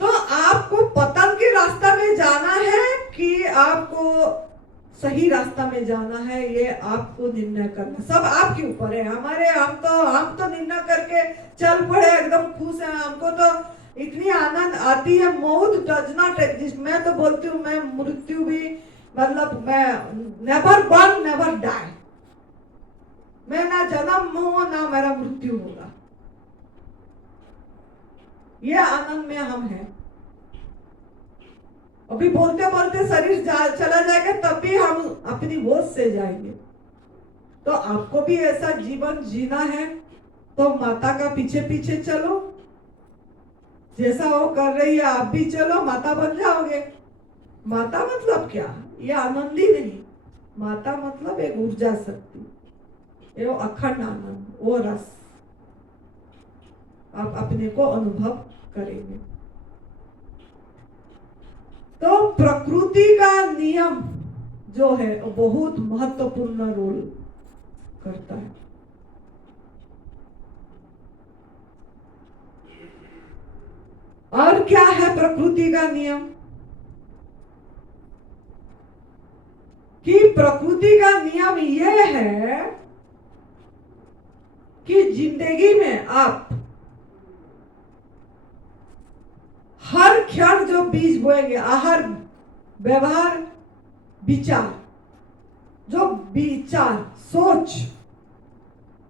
तो आपको पतन के रास्ता में जाना है कि आपको सही रास्ता में जाना है, ये आपको निर्णय करना, सब आपके ऊपर है। हम तो निर्णय करके चल पड़े, एकदम खुश है, हमको तो इतनी आनंद आती है। मौत डज नॉट एग्जिस्ट। मैं तो बोलती हूँ, मैं मृत्यु भी मतलब मैं नेवर बर्न नेवर डाई, मैं ना जन्म हूं ना मेरा मृत्यु होगा। ये आनंद में हम हैं। अभी बोलते बोलते शरीर चला जाएगा, तब भी हम अपनी होश से जाएंगे। तो आपको भी ऐसा जीवन जीना है तो माता का पीछे पीछे चलो, जैसा वो कर रही है आप भी चलो, माता बन जाओगे। माता मतलब क्या? ये आनंद ही नहीं, माता मतलब एक ऊर्जा शक्ति, वो अखंड आनंद, वो रस आप अपने को अनुभव करेंगे। तो प्रकृति का नियम जो है वो बहुत महत्वपूर्ण रोल करता है। और क्या है प्रकृति का नियम? कि प्रकृति का नियम यह है कि जिंदगी में आप हर क्षण जो बीज बोएंगे, आहार, व्यवहार, विचार, जो विचार, सोच,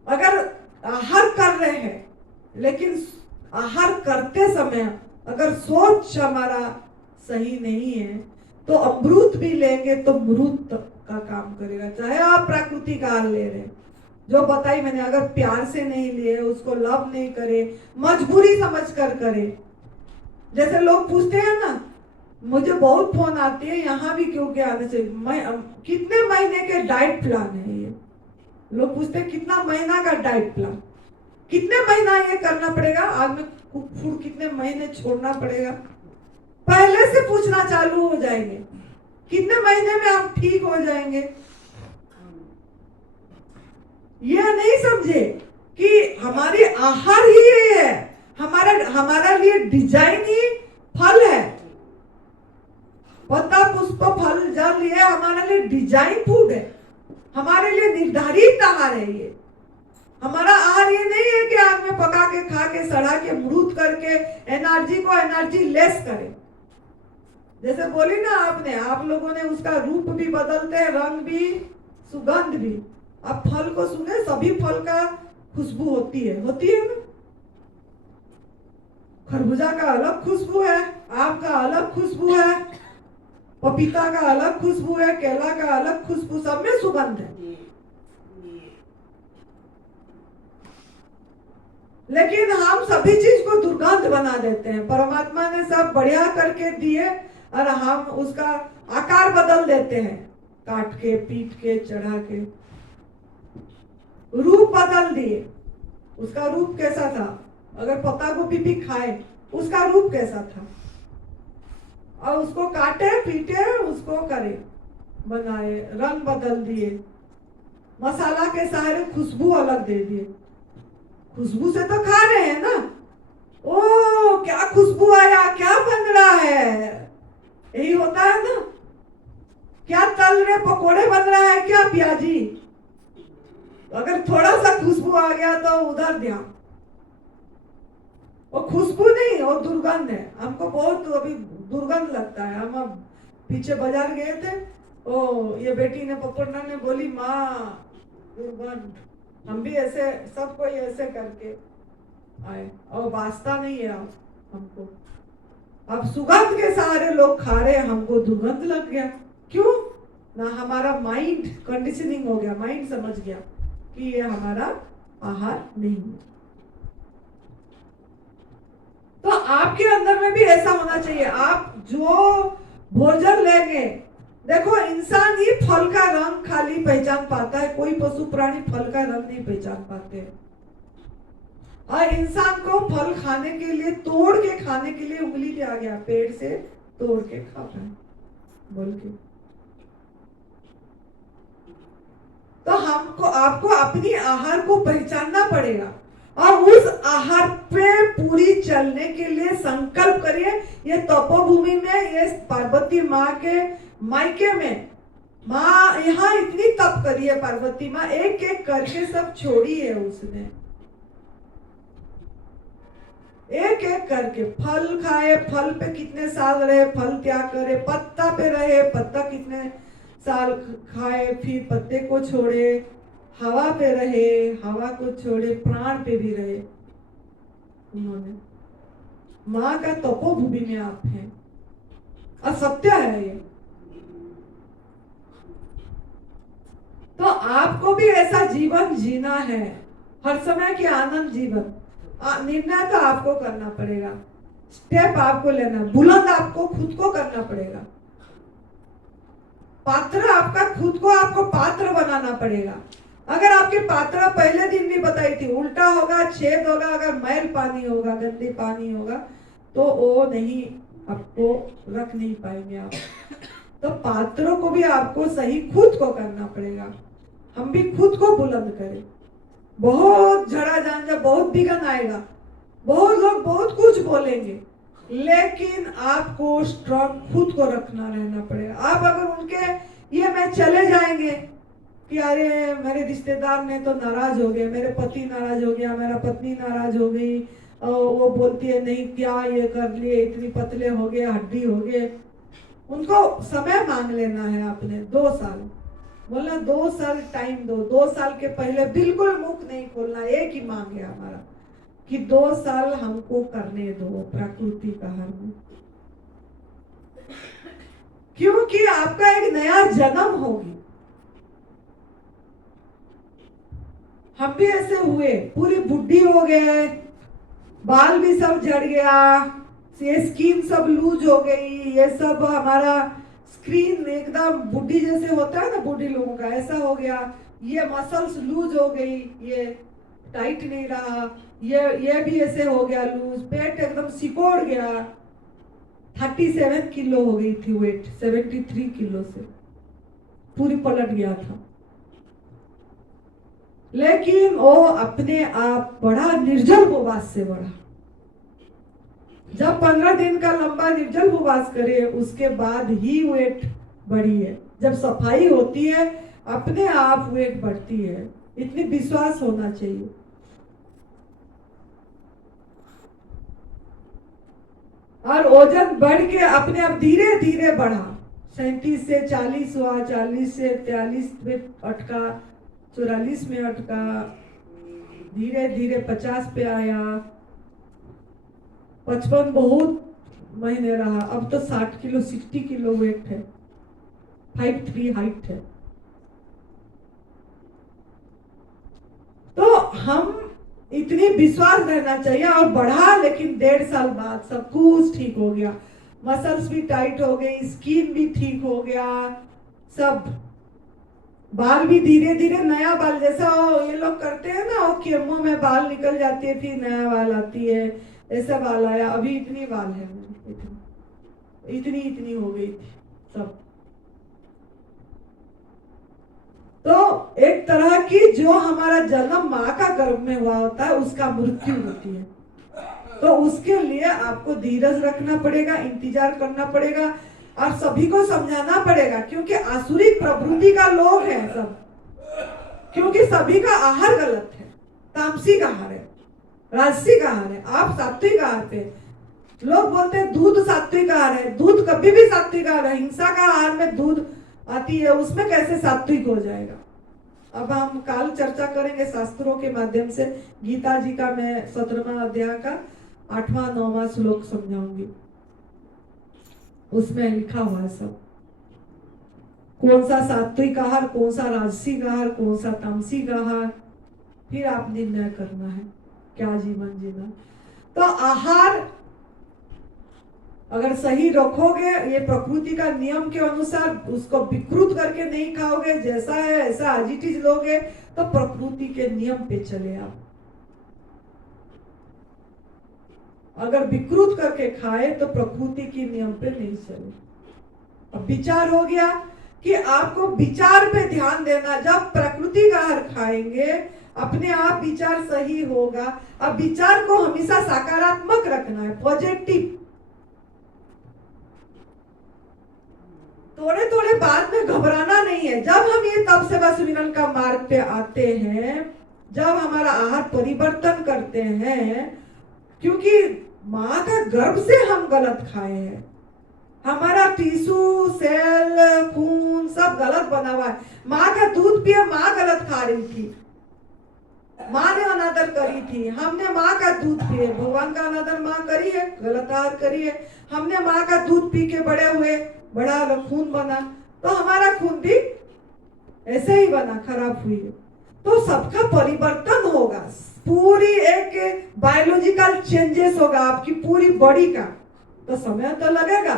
अगर आहार कर रहे हैं लेकिन आहार करते समय अगर सोच हमारा सही नहीं है तो अमृत भी लेंगे तो मृत का काम करेगा। चाहे आप प्राकृतिक आहार ले रहे, जो बताई मैंने, अगर प्यार से नहीं लिए, उसको लव नहीं करे, मजबूरी समझ कर करे। जैसे लोग पूछते हैं ना, मुझे बहुत फोन आती है, यहाँ भी क्यों क्या आने से, कितने महीने के डाइट प्लान है ये? लोग पूछते हैं कितना महीना का डाइट प्लान, कितने महीना ये करना पड़ेगा, आज में फूड कितने महीने छोड़ना पड़ेगा, पहले से पूछना चालू हो जाएंगे, कितने महीने में आप ठीक हो जाएंगे। यह नहीं समझे कि हमारी आहार ही ये है, हमारा लिए डिजाइन ही फल है, पत्ता पुष्प फल जल, ये हमारे लिए डिजाइन फूड है, हमारे लिए निर्धारित आहार है। ये हमारा आहार ये नहीं है कि आग में पका के, खा के, सड़ा के, मृत करके एनर्जी को एनर्जी लेस करे। जैसे बोली ना आपने, आप लोगों ने उसका रूप भी बदलते हैं, रंग भी, सुगंध भी। आप फल को सुने, सभी फल का खुशबू होती है ना। खरबूजा का अलग खुशबू है, आम का अलग खुशबू है, पपीता का अलग खुशबू है, केला का अलग खुशबू, सब में सुगंध है। लेकिन हम सभी चीज को दुर्गंध बना देते हैं। परमात्मा ने सब बढ़िया करके दिए और हम उसका आकार बदल देते हैं, काट के, पीट के, चढ़ा के, रूप बदल दिए। उसका रूप कैसा था? अगर पत्ता गोभी भी खाए, उसका रूप कैसा था? और उसको काटे, पीटे, उसको करे, बनाए, रंग बदल दिए, मसाला के सहारे खुशबू अलग दे दिए। खुशबू से तो खा रहे हैं ना, ओ क्या खुशबू आया, क्या बन रहा है, यही होता है ना। क्या तल रहे, पकोड़े बन रहा है क्या प्याजी? अगर थोड़ा सा खुशबू आ गया तो उधर ध्यान। वो खुशबू नहीं, वो दुर्गंध है। हमको बहुत अभी दुर्गंध लगता है। हम अब पीछे बाजार गए थे, ओ ये बेटी ने, पपड़ना ने बोली माँ दुर्गंध। हम भी ऐसे सब कोई ऐसे करके आए और वास्ता नहीं है अब हमको। अब सुगंध के सारे लोग खा रहे, हमको दुर्गंध लग गया। क्यों ना? हमारा माइंड कंडीशनिंग हो गया, माइंड समझ गया कि ये हमारा आहार नहीं है। तो आपके अंदर में भी ऐसा होना चाहिए। आप जो भोजन लेंगे, देखो इंसान ही फल का रंग खाली पहचान पाता है, कोई पशु प्राणी फल का रंग नहीं पहचान पाते। और इंसान को फल खाने के लिए, तोड़ के खाने के लिए उंगली दिया गया, पेड़ से तोड़ के खा पाए बोल के। तो हमको, आपको अपनी आहार को पहचानना पड़ेगा और उस आहार पे पूरी चलने के लिए संकल्प करिए। ये तपोभूमि में, ये पार्वती माँ के मायके में, माँ यहाँ इतनी तप करी है पार्वती माँ, एक एक करके सब छोड़ी है उसने। एक एक करके फल खाए, फल पे कितने साल रहे, फल त्याग करे, पत्ता पे रहे, पत्ता कितने साल खाए, फिर पत्ते को छोड़े, हवा पे रहे, हवा को छोड़े, प्राण पे भी रहे उन्होंने। माँ का तपोभूमि में आप हैं, असत्य है ये। तो आपको भी ऐसा जीवन जीना है, हर समय के आनंद जीवन। निर्णय तो आपको करना पड़ेगा, स्टेप आपको लेना, बुलंद आपको खुद को करना पड़ेगा। पात्र आपका खुद को, आपको पात्र बनाना पड़ेगा। अगर आपके पात्र पहले दिन भी बताई थी, उल्टा होगा, छेद होगा, अगर मैल पानी होगा, गंदे पानी होगा, तो वो नहीं, आपको रख नहीं पाएंगे आप। तो पात्रों को भी आपको सही खुद को करना पड़ेगा। हम भी खुद को बुलंद करें। बहुत झड़ा झांझा, बहुत बिगन आएगा, बहुत लोग बहुत कुछ बोलेंगे, लेकिन आपको स्ट्रॉन्ग खुद को रखना रहना पड़ेगा। आप अगर उनके ये में चले जाएंगे कि अरे मेरे रिश्तेदार ने तो नाराज हो गए, मेरे पति नाराज हो गया, मेरा पत्नी नाराज हो गई, और वो बोलती है नहीं क्या ये कर लिए, इतनी पतले हो गए, हड्डी हो गए। उनको समय मांग लेना है आपने, 2 साल बोलना, 2 साल टाइम दो। 2 साल के पहले बिल्कुल मुख नहीं खोलना। एक ही मांग है हमारा कि 2 साल हमको करने दो प्रकृति का हर, क्योंकि आपका एक नया जन्म होगी। हम भी ऐसे हुए, पूरी बुढ़ी हो गए, बाल भी सब झड़ गया, ये स्किन सब लूज हो गई, ये सब हमारा स्क्रीन एकदम बुढ़ी जैसे होता है ना, बुढ़ी लोगों का ऐसा हो गया। ये मसल्स लूज हो गई, ये टाइट नहीं रहा, ये भी ऐसे हो गया लूज, पेट एकदम सिकोड़ गया। 37 किलो हो गई थी वेट, 73 किलो से पूरी पलट गया था। लेकिन वो अपने आप बढ़ा, निर्जल उपवास से बढ़ा। जब 15 दिन का लंबा निर्जल उपवास करे, उसके बाद ही वेट बढ़ी है। जब सफाई होती है अपने आप वेट बढ़ती है, इतनी विश्वास होना चाहिए। और वजन बढ़ के अपने आप धीरे धीरे बढ़ा, 37 से 40 हुआ, 40 से 43 में अटका, 44 में अटका, धीरे धीरे 50 पे आया, 55 बहुत महीने रहा, अब तो 60 किलो 60 किलो वेट है, 5'3" हाइट है। तो हम इतनी विश्वास रहना चाहिए। और बढ़ा, लेकिन 1.5 साल बाद सब कुछ ठीक हो गया, मसल्स भी टाइट हो गई, स्किन भी ठीक हो गया, सब बाल भी धीरे धीरे नया बाल, जैसा ये लोग करते हैं ना, वो केमो में बाल निकल जाती है फिर नया बाल आती है, ऐसा बाल आया। अभी इतनी बाल है, इतनी हो गई थी सब। तो एक तरह की जो हमारा जन्म माँ का गर्भ में हुआ होता है, उसका मृत्यु होती है। तो उसके लिए आपको धीरज रखना पड़ेगा, इंतजार करना पड़ेगा। और सभी को समझाना पड़ेगा, क्योंकि आसुरिक प्रवृत्ति का लोग हैं सब, क्योंकि सभी का आहार गलत है। तामसिक आहार है, राजसिक आहार है, आप सात्विक आहार पे। लोग बोलते हैं दूध सात्विक आहार है, दूध कभी भी सात्विक आहार है। हिंसा का आहार में दूध आती है, उसमें कैसे सात्विक हो जाएगा। अब हम कल चर्चा करेंगे शास्त्रों के माध्यम से। गीता जी का मैं 17वां अध्याय का 8वां 9वां श्लोक समझाऊंगी, उसमें लिखा हुआ है सब, कौन सा सात्विक आहार, कौन सा राजसिक आहार, कौन सा तामसिक आहार, फिर आप निर्णय करना है क्या जीवन जीना। तो आहार अगर सही रखोगे, ये प्रकृति का नियम के अनुसार उसको विकृत करके नहीं खाओगे, जैसा है ऐसा आज इट इज लोगे, तो प्रकृति के नियम पे चले आप। अगर विकृत करके खाए तो प्रकृति के नियम पे नहीं चले। अब विचार हो गया कि आपको विचार पे ध्यान देना। जब प्रकृति का आहार खाएंगे अपने आप विचार सही होगा। अब विचार को हमेशा सकारात्मक रखना है, पॉजिटिव। थोड़े थोड़े बाद में घबराना नहीं है। जब हम ये तप सेवा सुमिरन का मार्ग पे आते हैं, जब हमारा आहार परिवर्तन करते हैं, क्योंकि माँ का गर्भ से हम गलत खाए हैं, हमारा टिश्यू सेल खून सब गलत बना हुआ है। माँ का दूध पिए, माँ गलत खा रही थी, माँ ने अनादर करी थी, हमने माँ का दूध पिए। भगवान का अनादर माँ करी है, गलत आहार करी है। हमने माँ का दूध पी के बड़े हुए, बड़ा खून बना, तो हमारा खून भी ऐसे ही बना, खराब हुई है। तो सबका परिवर्तन होगा, पूरी एक बायोलॉजिकल चेंजेस होगा आपकी पूरी बॉडी का। तो समय तो लगेगा,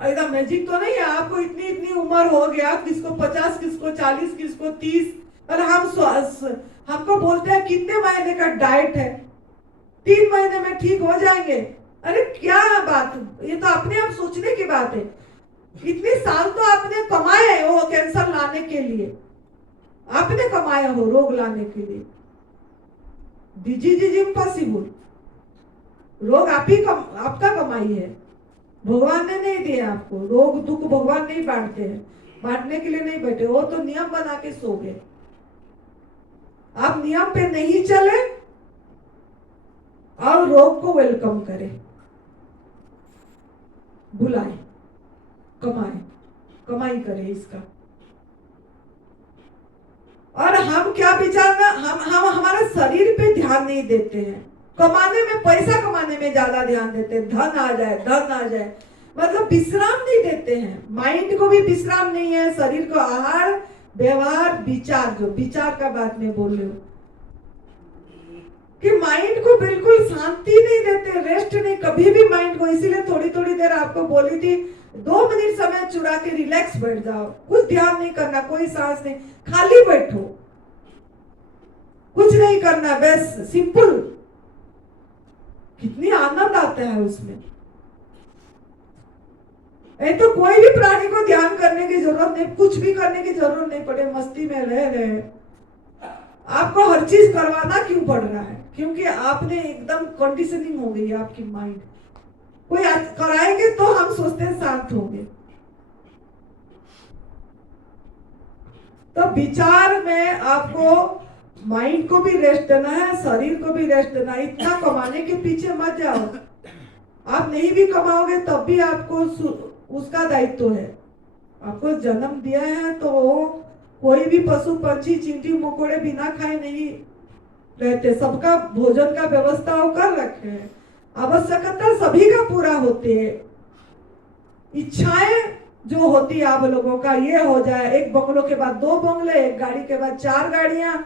एकदम मैजिक तो नहीं है। आपको इतनी इतनी उम्र हो गया, किसको 50, किसको 40, किसको 30, और हमको बोलते हैं कितने महीने का डाइट है, 3 महीने में ठीक हो जाएंगे। अरे क्या बात, ये तो अपने आप सोचने की बात है। इतने साल तो आपने कमाए हो कैंसर लाने के लिए, आपने कमाया हो रोग लाने के लिए। डिजीज इज इम्पॉसिबल, रोग आपका कमाई है, भगवान ने नहीं दिया आपको। रोग दुख भगवान नहीं बांटते हैं, बांटने के लिए नहीं बैठे, वो तो नियम बना के सो गए। आप नियम पे नहीं चले और रोग को वेलकम करें, बुलाए, कमाई करें इसका। और हम क्या विचार ना, हम हमारे शरीर पे ध्यान नहीं देते हैं। कमाने में, पैसा कमाने में ज्यादा ध्यान देते हैं, धन आ जाए, मतलब विश्राम नहीं देते हैं। माइंड को भी विश्राम नहीं है, शरीर को आहार, व्यवहार, विचार, जो विचार का बात में बोल रही हूं कि माइंड को बिल्कुल शांति नहीं देते, रेस्ट नहीं कभी भी माइंड को। इसीलिए थोड़ी थोड़ी देर आपको बोली थी 2 मिनट समय चुरा के रिलैक्स बैठ जाओ, कुछ ध्यान नहीं करना, कोई सांस नहीं, खाली बैठो, कुछ नहीं करना, बस सिंपल। कितनी आनंद आता है उसमें। तो कोई भी प्राणी को ध्यान करने की जरूरत नहीं, कुछ भी करने की जरूरत नहीं पड़े, मस्ती में रह रहे। आपको हर चीज करवाना क्यों पड़ रहा है? क्योंकि आपने एकदम कंडीशनिंग हो गई है आपकी माइंड। कोई कराएंगे तो हम सोचते हैं शांत होंगे। तो विचार में आपको माइंड को भी रेस्ट देना है, शरीर को भी रेस्ट देना है। इतना कमाने के पीछे मत जाओ, आप नहीं भी कमाओगे तब भी आपको उसका दायित्व है। आपको जन्म दिया है तो कोई भी पशु पंछी चींटी मकोड़े बिना खाए नहीं रहते, सबका भोजन का व्यवस्था वो कर रखे हैं। आवश्यकता सभी का पूरा होते है। इच्छाएं जो होती है आप लोगों का, ये हो जाए, एक बंगलों के बाद 2 बंगले, एक गाड़ी के बाद 4 गाड़ियां,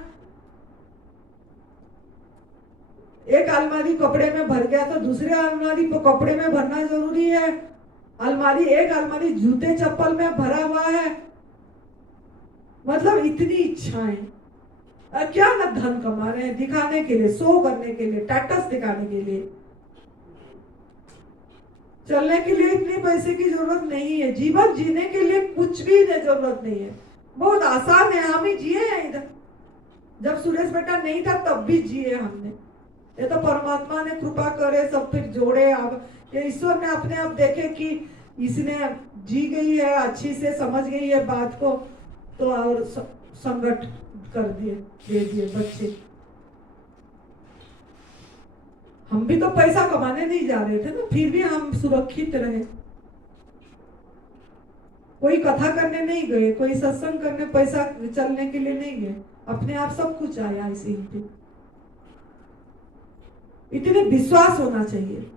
एक अलमारी कपड़े में भर गया तो दूसरे अलमारी को कपड़े में भरना जरूरी है। एक अलमारी जूते चप्पल में भरा हुआ है। मतलब इतनी इच्छाएं, क्या ना धन कमा रहे हैं दिखाने के लिए, शो करने के लिए, स्टेटस दिखाने के लिए। चलने के लिए इतने पैसे की जरूरत नहीं है, जीवन जीने के लिए कुछ भी जरूरत नहीं है, बहुत आसान है। हम ही जिए हैं इधर, जब सुरेश बेटा नहीं था तब भी जिए हमने। ये तो परमात्मा ने कृपा करे, सब फिर जोड़े। अब ये ईश्वर ने अपने आप देखे कि इसने जी गई है, अच्छी से समझ गई है बात को, तो और संगठ कर दिए, दे दिए बच्चे। हम भी तो पैसा कमाने नहीं जा रहे थे ना, फिर भी हम सुरक्षित रहे। कोई कथा करने नहीं गए, कोई सत्संग करने पैसा चलने के लिए नहीं गए, अपने आप सब कुछ आया इसी पे। इतने विश्वास होना चाहिए।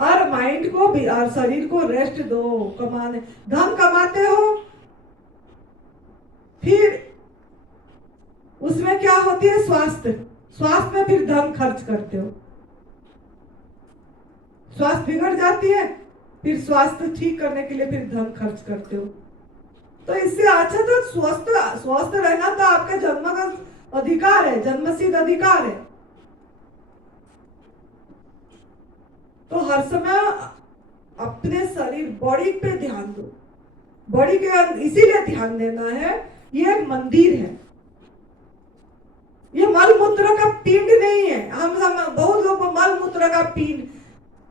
और माइंड को भी और शरीर को रेस्ट दो। कमाने धन कमाते हो, फिर उसमें क्या होती है? स्वास्थ्य। स्वास्थ्य में फिर धन खर्च करते हो, स्वास्थ्य बिगड़ जाती है, फिर स्वास्थ्य ठीक करने के लिए फिर धन खर्च करते हो। तो इससे अच्छा तो स्वस्थ रहना तो आपका जन्मगत अधिकार है, जन्मसिद्ध अधिकार है। तो हर समय अपने शरीर, बॉडी पे ध्यान दो। बॉडी के इसीलिए ध्यान देना है, ये एक मंदिर है, ये मल मूत्र का पिंड नहीं है। हम बहुत लोग मल मूत्र का पिंड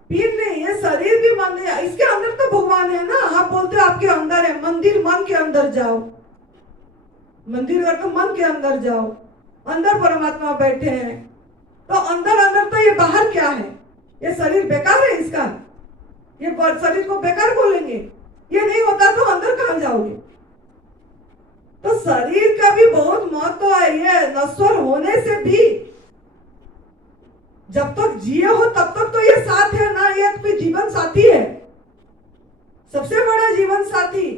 नहीं है, शरीर भी मंदिर है। इसके अंदर तो भगवान है ना, आप बोलते हो आपके अंदर है मंदिर, मन के अंदर जाओ। मंदिर कर तो मन के अंदर जाओ, अंदर परमात्मा बैठे हैं। तो अंदर तो ये बाहर क्या है? ये शरीर बेकार है इसका, ये शरीर को बेकार बोलेंगे। ये नहीं होता तो अंदर कहां जाओगे? तो शरीर का भी बहुत महत्व है। ये नश्वर होने से भी जब तक जिए हो तब तक तो ये साथ है ना, ये कोई जीवन साथी है, सबसे बड़ा जीवन साथी।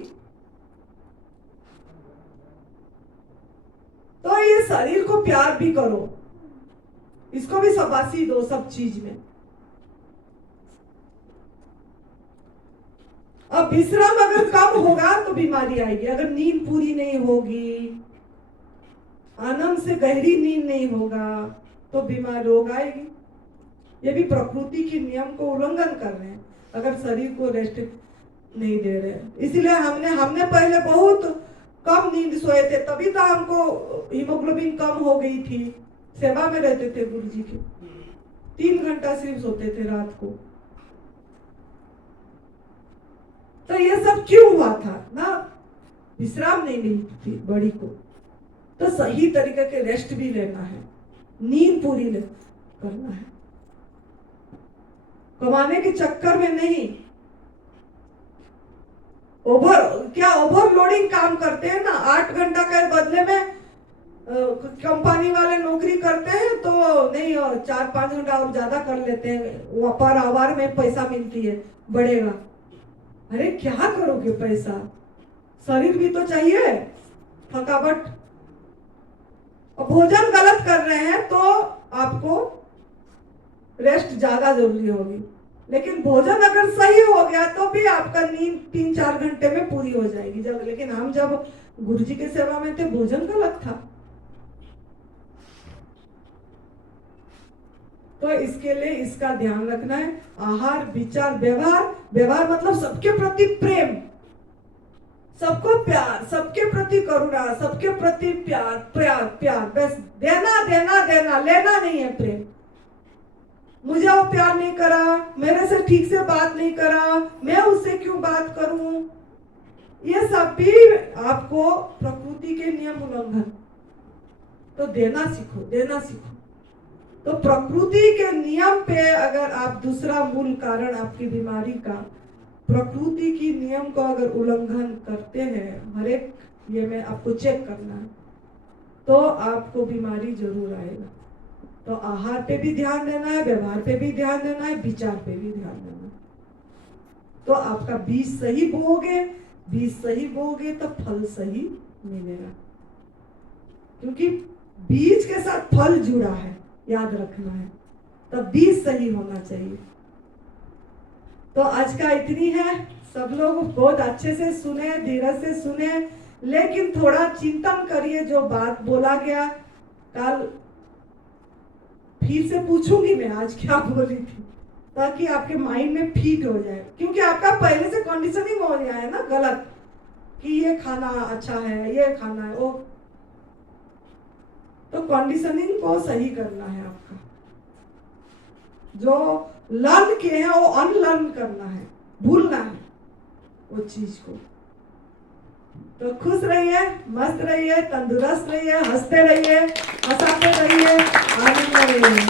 तो ये शरीर को प्यार भी करो, इसको भी शाबाशी दो सब चीज में। अब विश्राम अगर कम होगा तो बीमारी आएगी। अगर नींद पूरी नहीं होगी, आनंद से गहरी नींद नहीं होगा, तो बीमार रोग आएगी। ये भी प्रकृति के नियम को उल्लंघन कर रहे हैं अगर शरीर को रेस्ट नहीं दे रहे। इसलिए हमने पहले बहुत कम नींद सोए थे, तभी तो हमको हीमोग्लोबिन कम हो गई थी। सेवा में रहते थे गुरु जी के, 3 घंटा सिर्फ सोते थे रात को। तो ये सब क्यों हुआ था ना? विश्राम नहीं मिलती थी बॉडी को। तो सही तरीके के रेस्ट भी लेना है, नींद पूरी करना है, कमाने के चक्कर में नहीं। ओवरलोडिंग काम करते हैं ना, 8 घंटा के बदले में कंपनी वाले नौकरी करते हैं तो नहीं, 4-5 घंटा और ज्यादा कर लेते हैं, वो पर आवर में पैसा मिलती है, बढ़ेगा। अरे क्या करोगे पैसा? शरीर भी तो चाहिए, थकावट। और भोजन गलत कर रहे हैं तो आपको रेस्ट ज्यादा जरूरी होगी। लेकिन भोजन अगर सही हो गया तो भी आपका नींद 3-4 घंटे में पूरी हो जाएगी। लेकिन हम जब गुरुजी के सेवा में थे, भोजन गलत था। तो इसके लिए इसका ध्यान रखना है। आहार, विचार, व्यवहार मतलब सबके प्रति प्रेम, सबको प्यार, सबके प्रति करुणा, सबके प्रति प्यार। बस देना, लेना नहीं है प्रेम। मुझे वो प्यार नहीं करा, मेरे से ठीक से बात नहीं करा, मैं उससे क्यों बात करूं? ये सब भी आपको प्रकृति के नियम उल्लंघन। तो देना सीखो। तो प्रकृति के नियम पे अगर आप, दूसरा मूल कारण आपकी बीमारी का, प्रकृति की नियम को अगर उल्लंघन करते हैं, हर एक ये में आपको चेक करना है, तो आपको बीमारी जरूर आएगा। तो आहार पे भी ध्यान देना है, व्यवहार पे भी ध्यान देना है, विचार पे भी ध्यान देना है। तो आपका बीज सही बोगे तो फल सही मिलेगा। क्योंकि बीज के साथ फल जुड़ा है, याद रखना है। तो बीज सही होना चाहिए। तो आज का इतनी है। सब लोग बहुत अच्छे से सुने, धीरज से सुने, लेकिन थोड़ा चिंतन करिए जो बात बोला गया। कल फिर से पूछूंगी मैं आज क्या बोली थी, ताकि आपके माइंड में फिट हो जाए। क्योंकि आपका पहले से कंडीशनिंग हो गया है ना गलत, कि ये खाना अच्छा है, ये खाना है वो। तो कंडीशनिंग को सही करना है आपका। जो लर्न किए हैं वो अनलर्न करना है, भूलना है। वो चीज को। तो खुश रहिए, मस्त रहिए, तंदुरुस्त रहिए, हंसते रहिए, हंसाते रहिए, आनंद में रहिए।